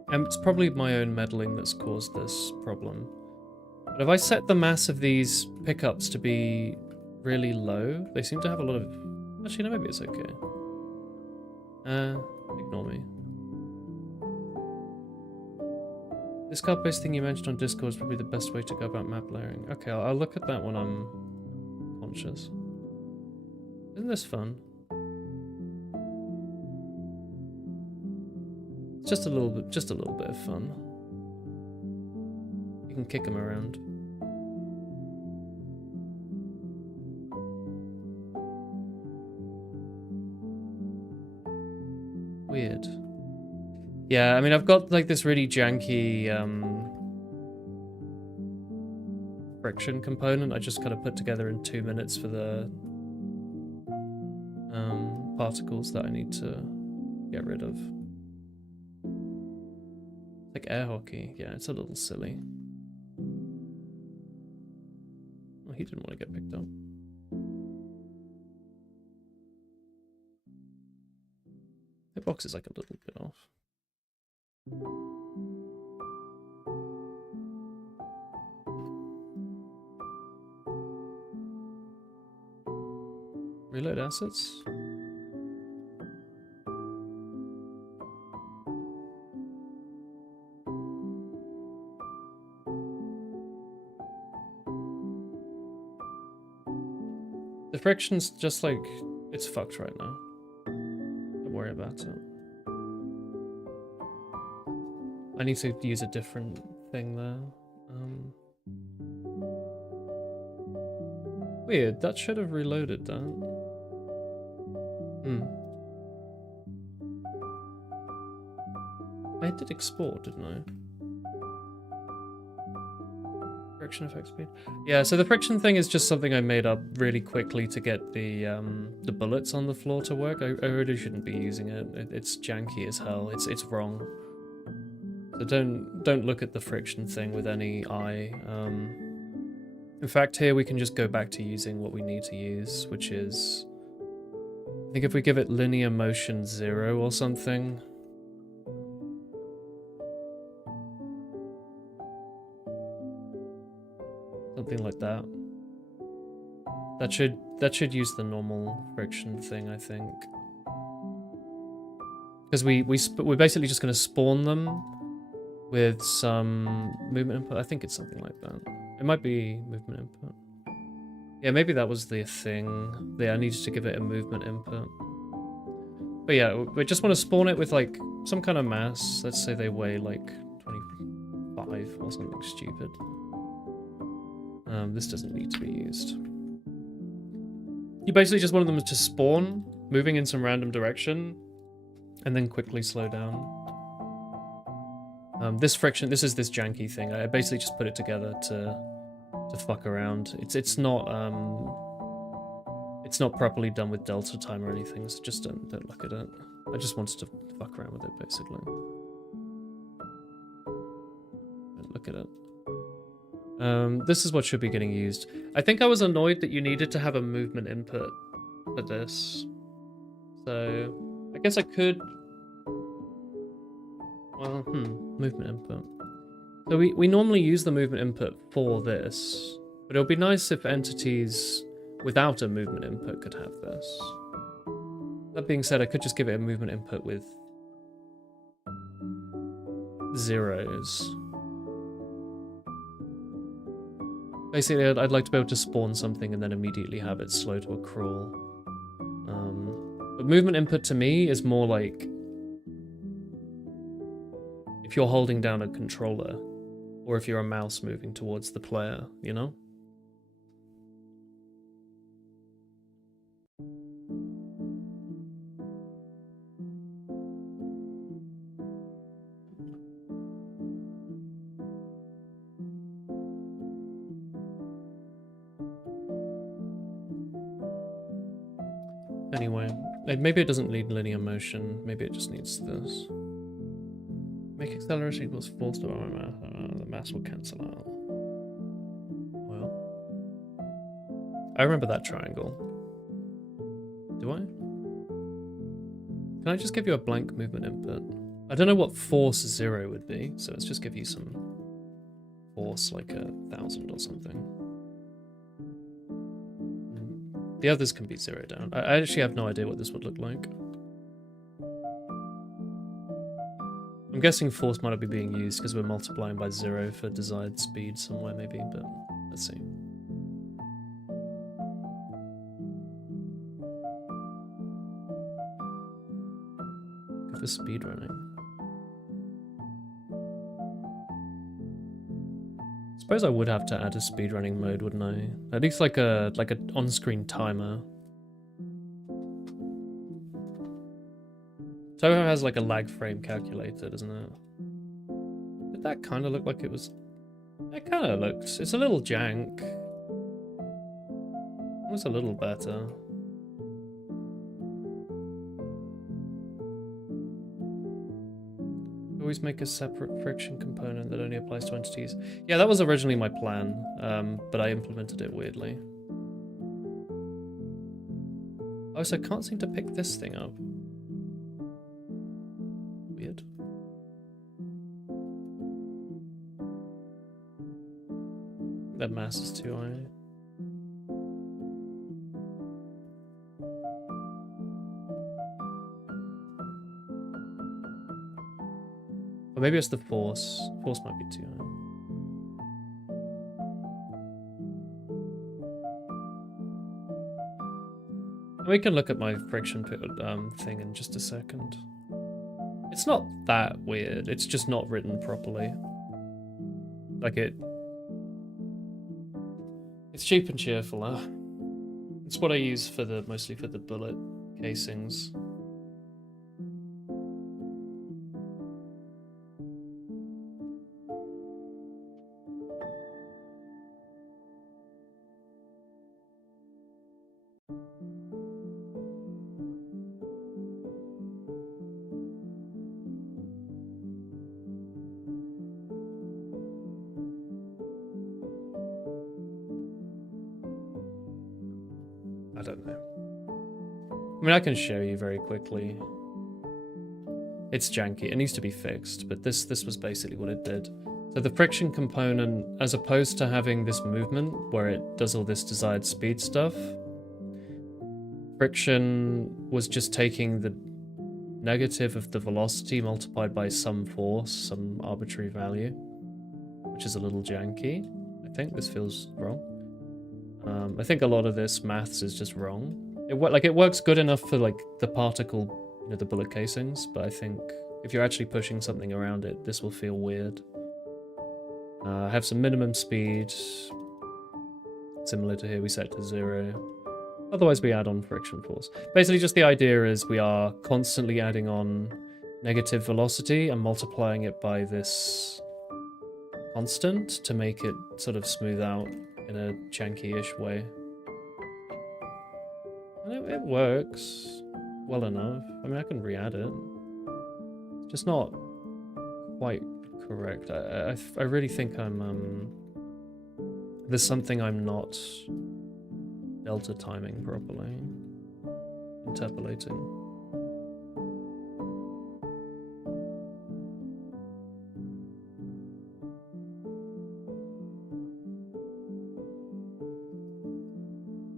And it's probably my own meddling that's caused this problem. But if I set the mass of these pickups to be really low, they seem to have a lot of... Actually, no, maybe it's okay. Ignore me. This card-based thing you mentioned on Discord is probably the best way to go about map layering. Okay, I'll look at that when I'm conscious. Isn't this fun? It's just a little bit of fun. You can kick them around. Weird. Yeah, I mean, I've got like this really janky friction component I just kind of put together in 2 minutes for the particles that I need to get rid of. Like air hockey. Yeah, it's a little silly. Oh, he didn't want to get picked up. The box is like a little bit off. Reload assets. The friction's just like, it's fucked right now. Don't worry about it. I need to use a different thing there. Weird, that should have reloaded that. I did export, didn't I? friction effect speed. Yeah, so the friction thing is just something I made up really quickly to get the bullets on the floor to work. I really shouldn't be using it. It's janky as hell. It's wrong. So don't look at the friction thing with any eye. In fact, here we can just go back to using what we need to use, which is, I think if we give it linear motion 0 or something. Something like that. That should use the normal friction thing, I think. Because we're basically just going to spawn them with some movement input. I think it's something like that. It might be movement input. Yeah, maybe that was the thing. Yeah, I needed to give it a movement input. But yeah, we just want to spawn it with like some kind of mass. Let's say they weigh like 25 or something stupid. This doesn't need to be used. You basically just want them to spawn, moving in some random direction, and then quickly slow down. This friction, this is this janky thing. I basically just put it together to fuck around. It's not properly done with delta time or anything, so just don't look at it. I just wanted to fuck around with it basically. Don't look at it. This is what should be getting used. I think I was annoyed that you needed to have a movement input for this. So I guess I could. Well, movement input. So we normally use the movement input for this, but it would be nice if entities without a movement input could have this. That being said, I could just give it a movement input with zeros. Basically, I'd like to be able to spawn something and then immediately have it slow to a crawl. But movement input to me is more like if you're holding down a controller, or if you're a mouse moving towards the player, you know? Anyway, maybe it doesn't need linear motion, maybe it just needs this. Make acceleration equals force divided by mass. The mass will cancel out. Well, I remember that triangle. Do I? Can I just give you a blank movement input? I don't know what force 0 would be, so let's just give you some force, like 1,000 or something. The others can be zeroed down. I actually have no idea what this would look like. I'm guessing force might not be being used because we're multiplying by 0 for desired speed somewhere maybe, but let's see. Go for speed running. Suppose I would have to add a speedrunning mode, wouldn't I? At least like a on-screen timer. Toho has like a lag frame calculator, doesn't it? Did that kind of look like it was? It kind of looks. It's a little jank. It was a little better. Always make a separate friction component that only applies to entities. Yeah, that was originally my plan, but I implemented it weirdly. Oh, so I can't seem to pick this thing up. Weird. That mass is too high. Or maybe it's the force. Force might be too high. We can look at my friction thing in just a second. It's not that weird. It's just not written properly. Like it's cheap and cheerful. It's what I use for mostly for the bullet casings. don't know. I mean, I can show you very quickly. It's janky. It needs to be fixed, but this was basically what it did. So the friction component, as opposed to having this movement where it does all this desired speed stuff, friction was just taking the negative of the velocity multiplied by some force, some arbitrary value, which is a little janky. I think this feels wrong. I think a lot of this maths is just wrong. It works good enough for like the particle, you know, the bullet casings, but I think if you're actually pushing something around it, this will feel weird. Have some minimum speed, similar to here, we set to 0. Otherwise we add on friction force. Basically just the idea is we are constantly adding on negative velocity and multiplying it by this constant to make it sort of smooth out in a janky-ish way. And it works well enough. I mean, I can re-add it. It's just not quite correct. I really think I'm there's something I'm not delta timing properly. Interpolating.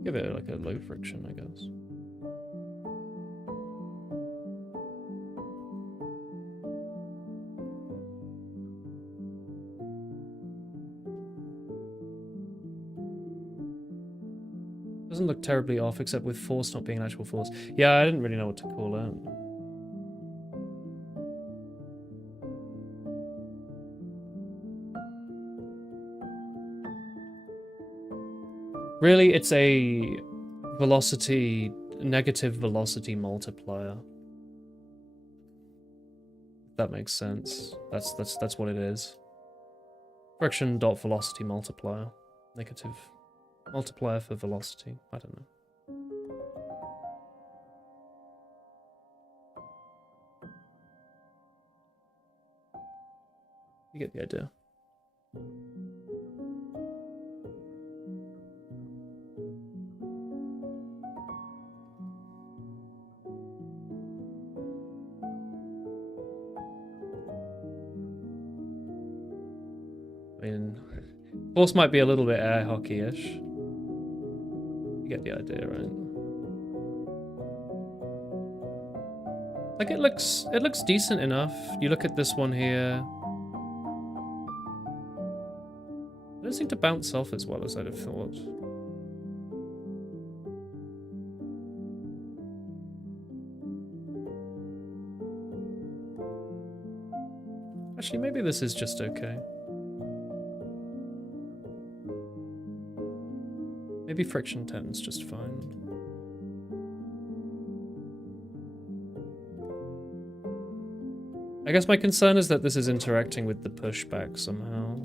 Give it like a low friction, I guess. Doesn't look terribly off, except with force not being an actual force. Yeah, I didn't really know what to call it. Really, it's a velocity, negative velocity multiplier. If that makes sense. That's what it is. Friction dot velocity multiplier. Negative multiplier for velocity. I don't know. You get the idea. I mean, force might be a little bit air hockey-ish. You get the idea, right? Like it looks decent enough. You look at this one here. It doesn't seem to bounce off as well as I'd have thought. Actually, maybe this is just okay. Maybe friction 10's just fine. I guess my concern is that this is interacting with the pushback somehow.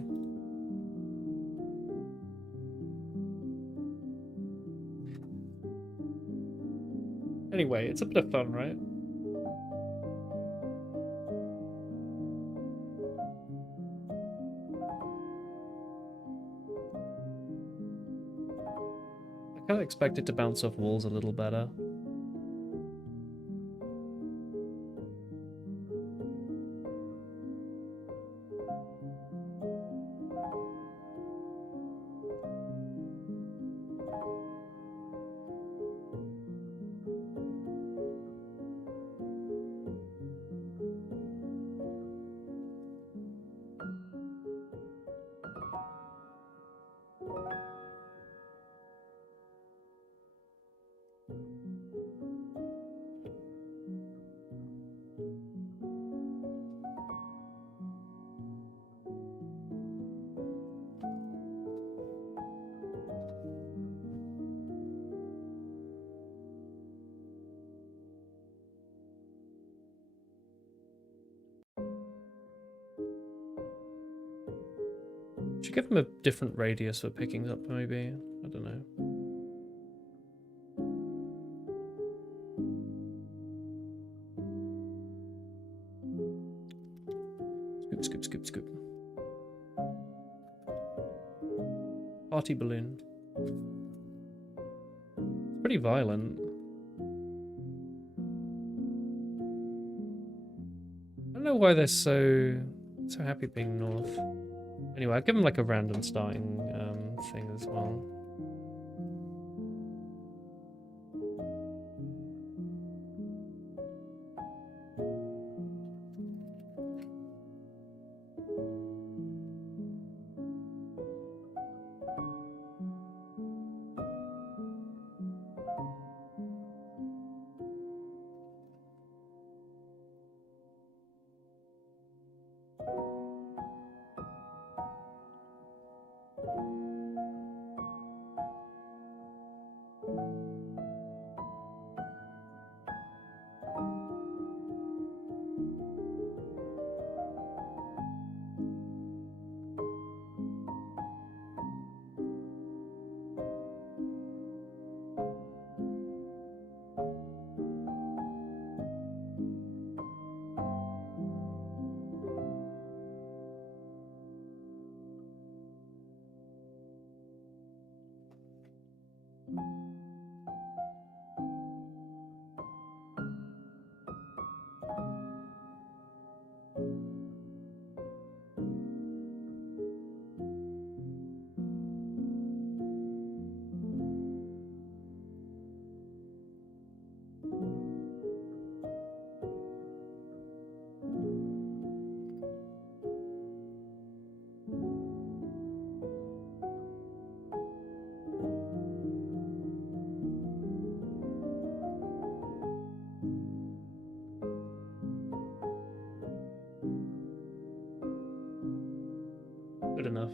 Anyway, it's a bit of fun, right? I kind of expect it to bounce off walls a little better. Should give them a different radius for picking up, maybe. I don't know. Scoop, scoop, scoop, scoop. Party balloon. It's pretty violent. I don't know why they're so happy being north. Anyway, I'll give them like a random starting thing as well. Good enough.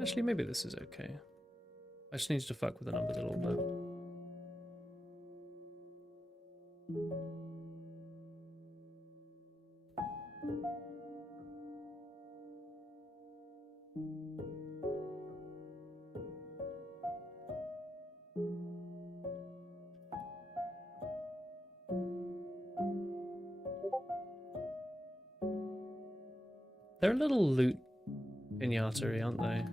Actually, maybe this is okay. I just need to fuck with the numbers a little bit. They're a little loot pinata-y, aren't they?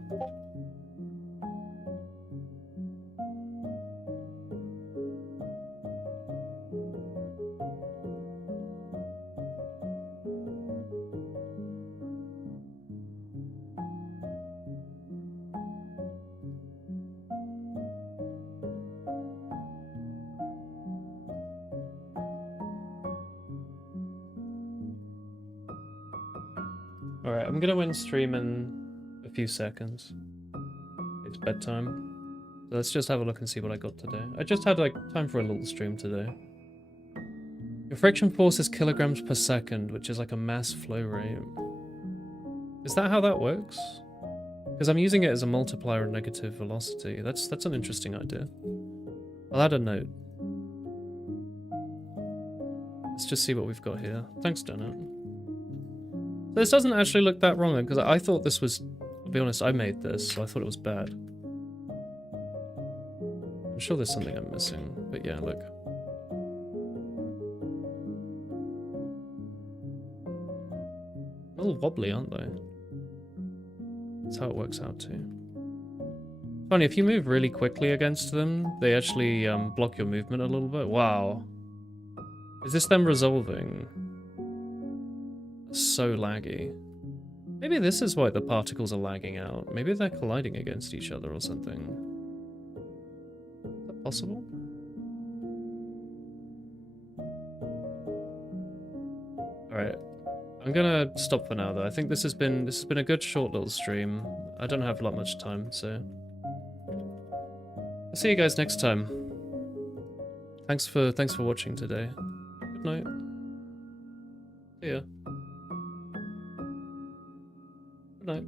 Alright, I'm gonna end stream in a few seconds. It's bedtime. So let's just have a look and see what I got today. I just had like time for a little stream today. Your friction force is kilograms per second, which is like a mass flow rate. Is that how that works? Because I'm using it as a multiplier of negative velocity. That's an interesting idea. I'll add a note. Let's just see what we've got here. Thanks, Donut. So this doesn't actually look that wrong, because I thought this was... I'll be honest, I made this, so I thought it was bad. I'm sure there's something I'm missing, but yeah, look. A little wobbly, aren't they? That's how it works out too. Funny, if you move really quickly against them, they actually block your movement a little bit. Wow. Is this them resolving? So laggy. Maybe this is why the particles are lagging out. Maybe they're colliding against each other or something. Is that possible? Alright. I'm gonna stop for now though. I think this has been a good short little stream. I don't have that much time, so I'll see you guys next time. Thanks for watching today. Good night. See ya. Good night.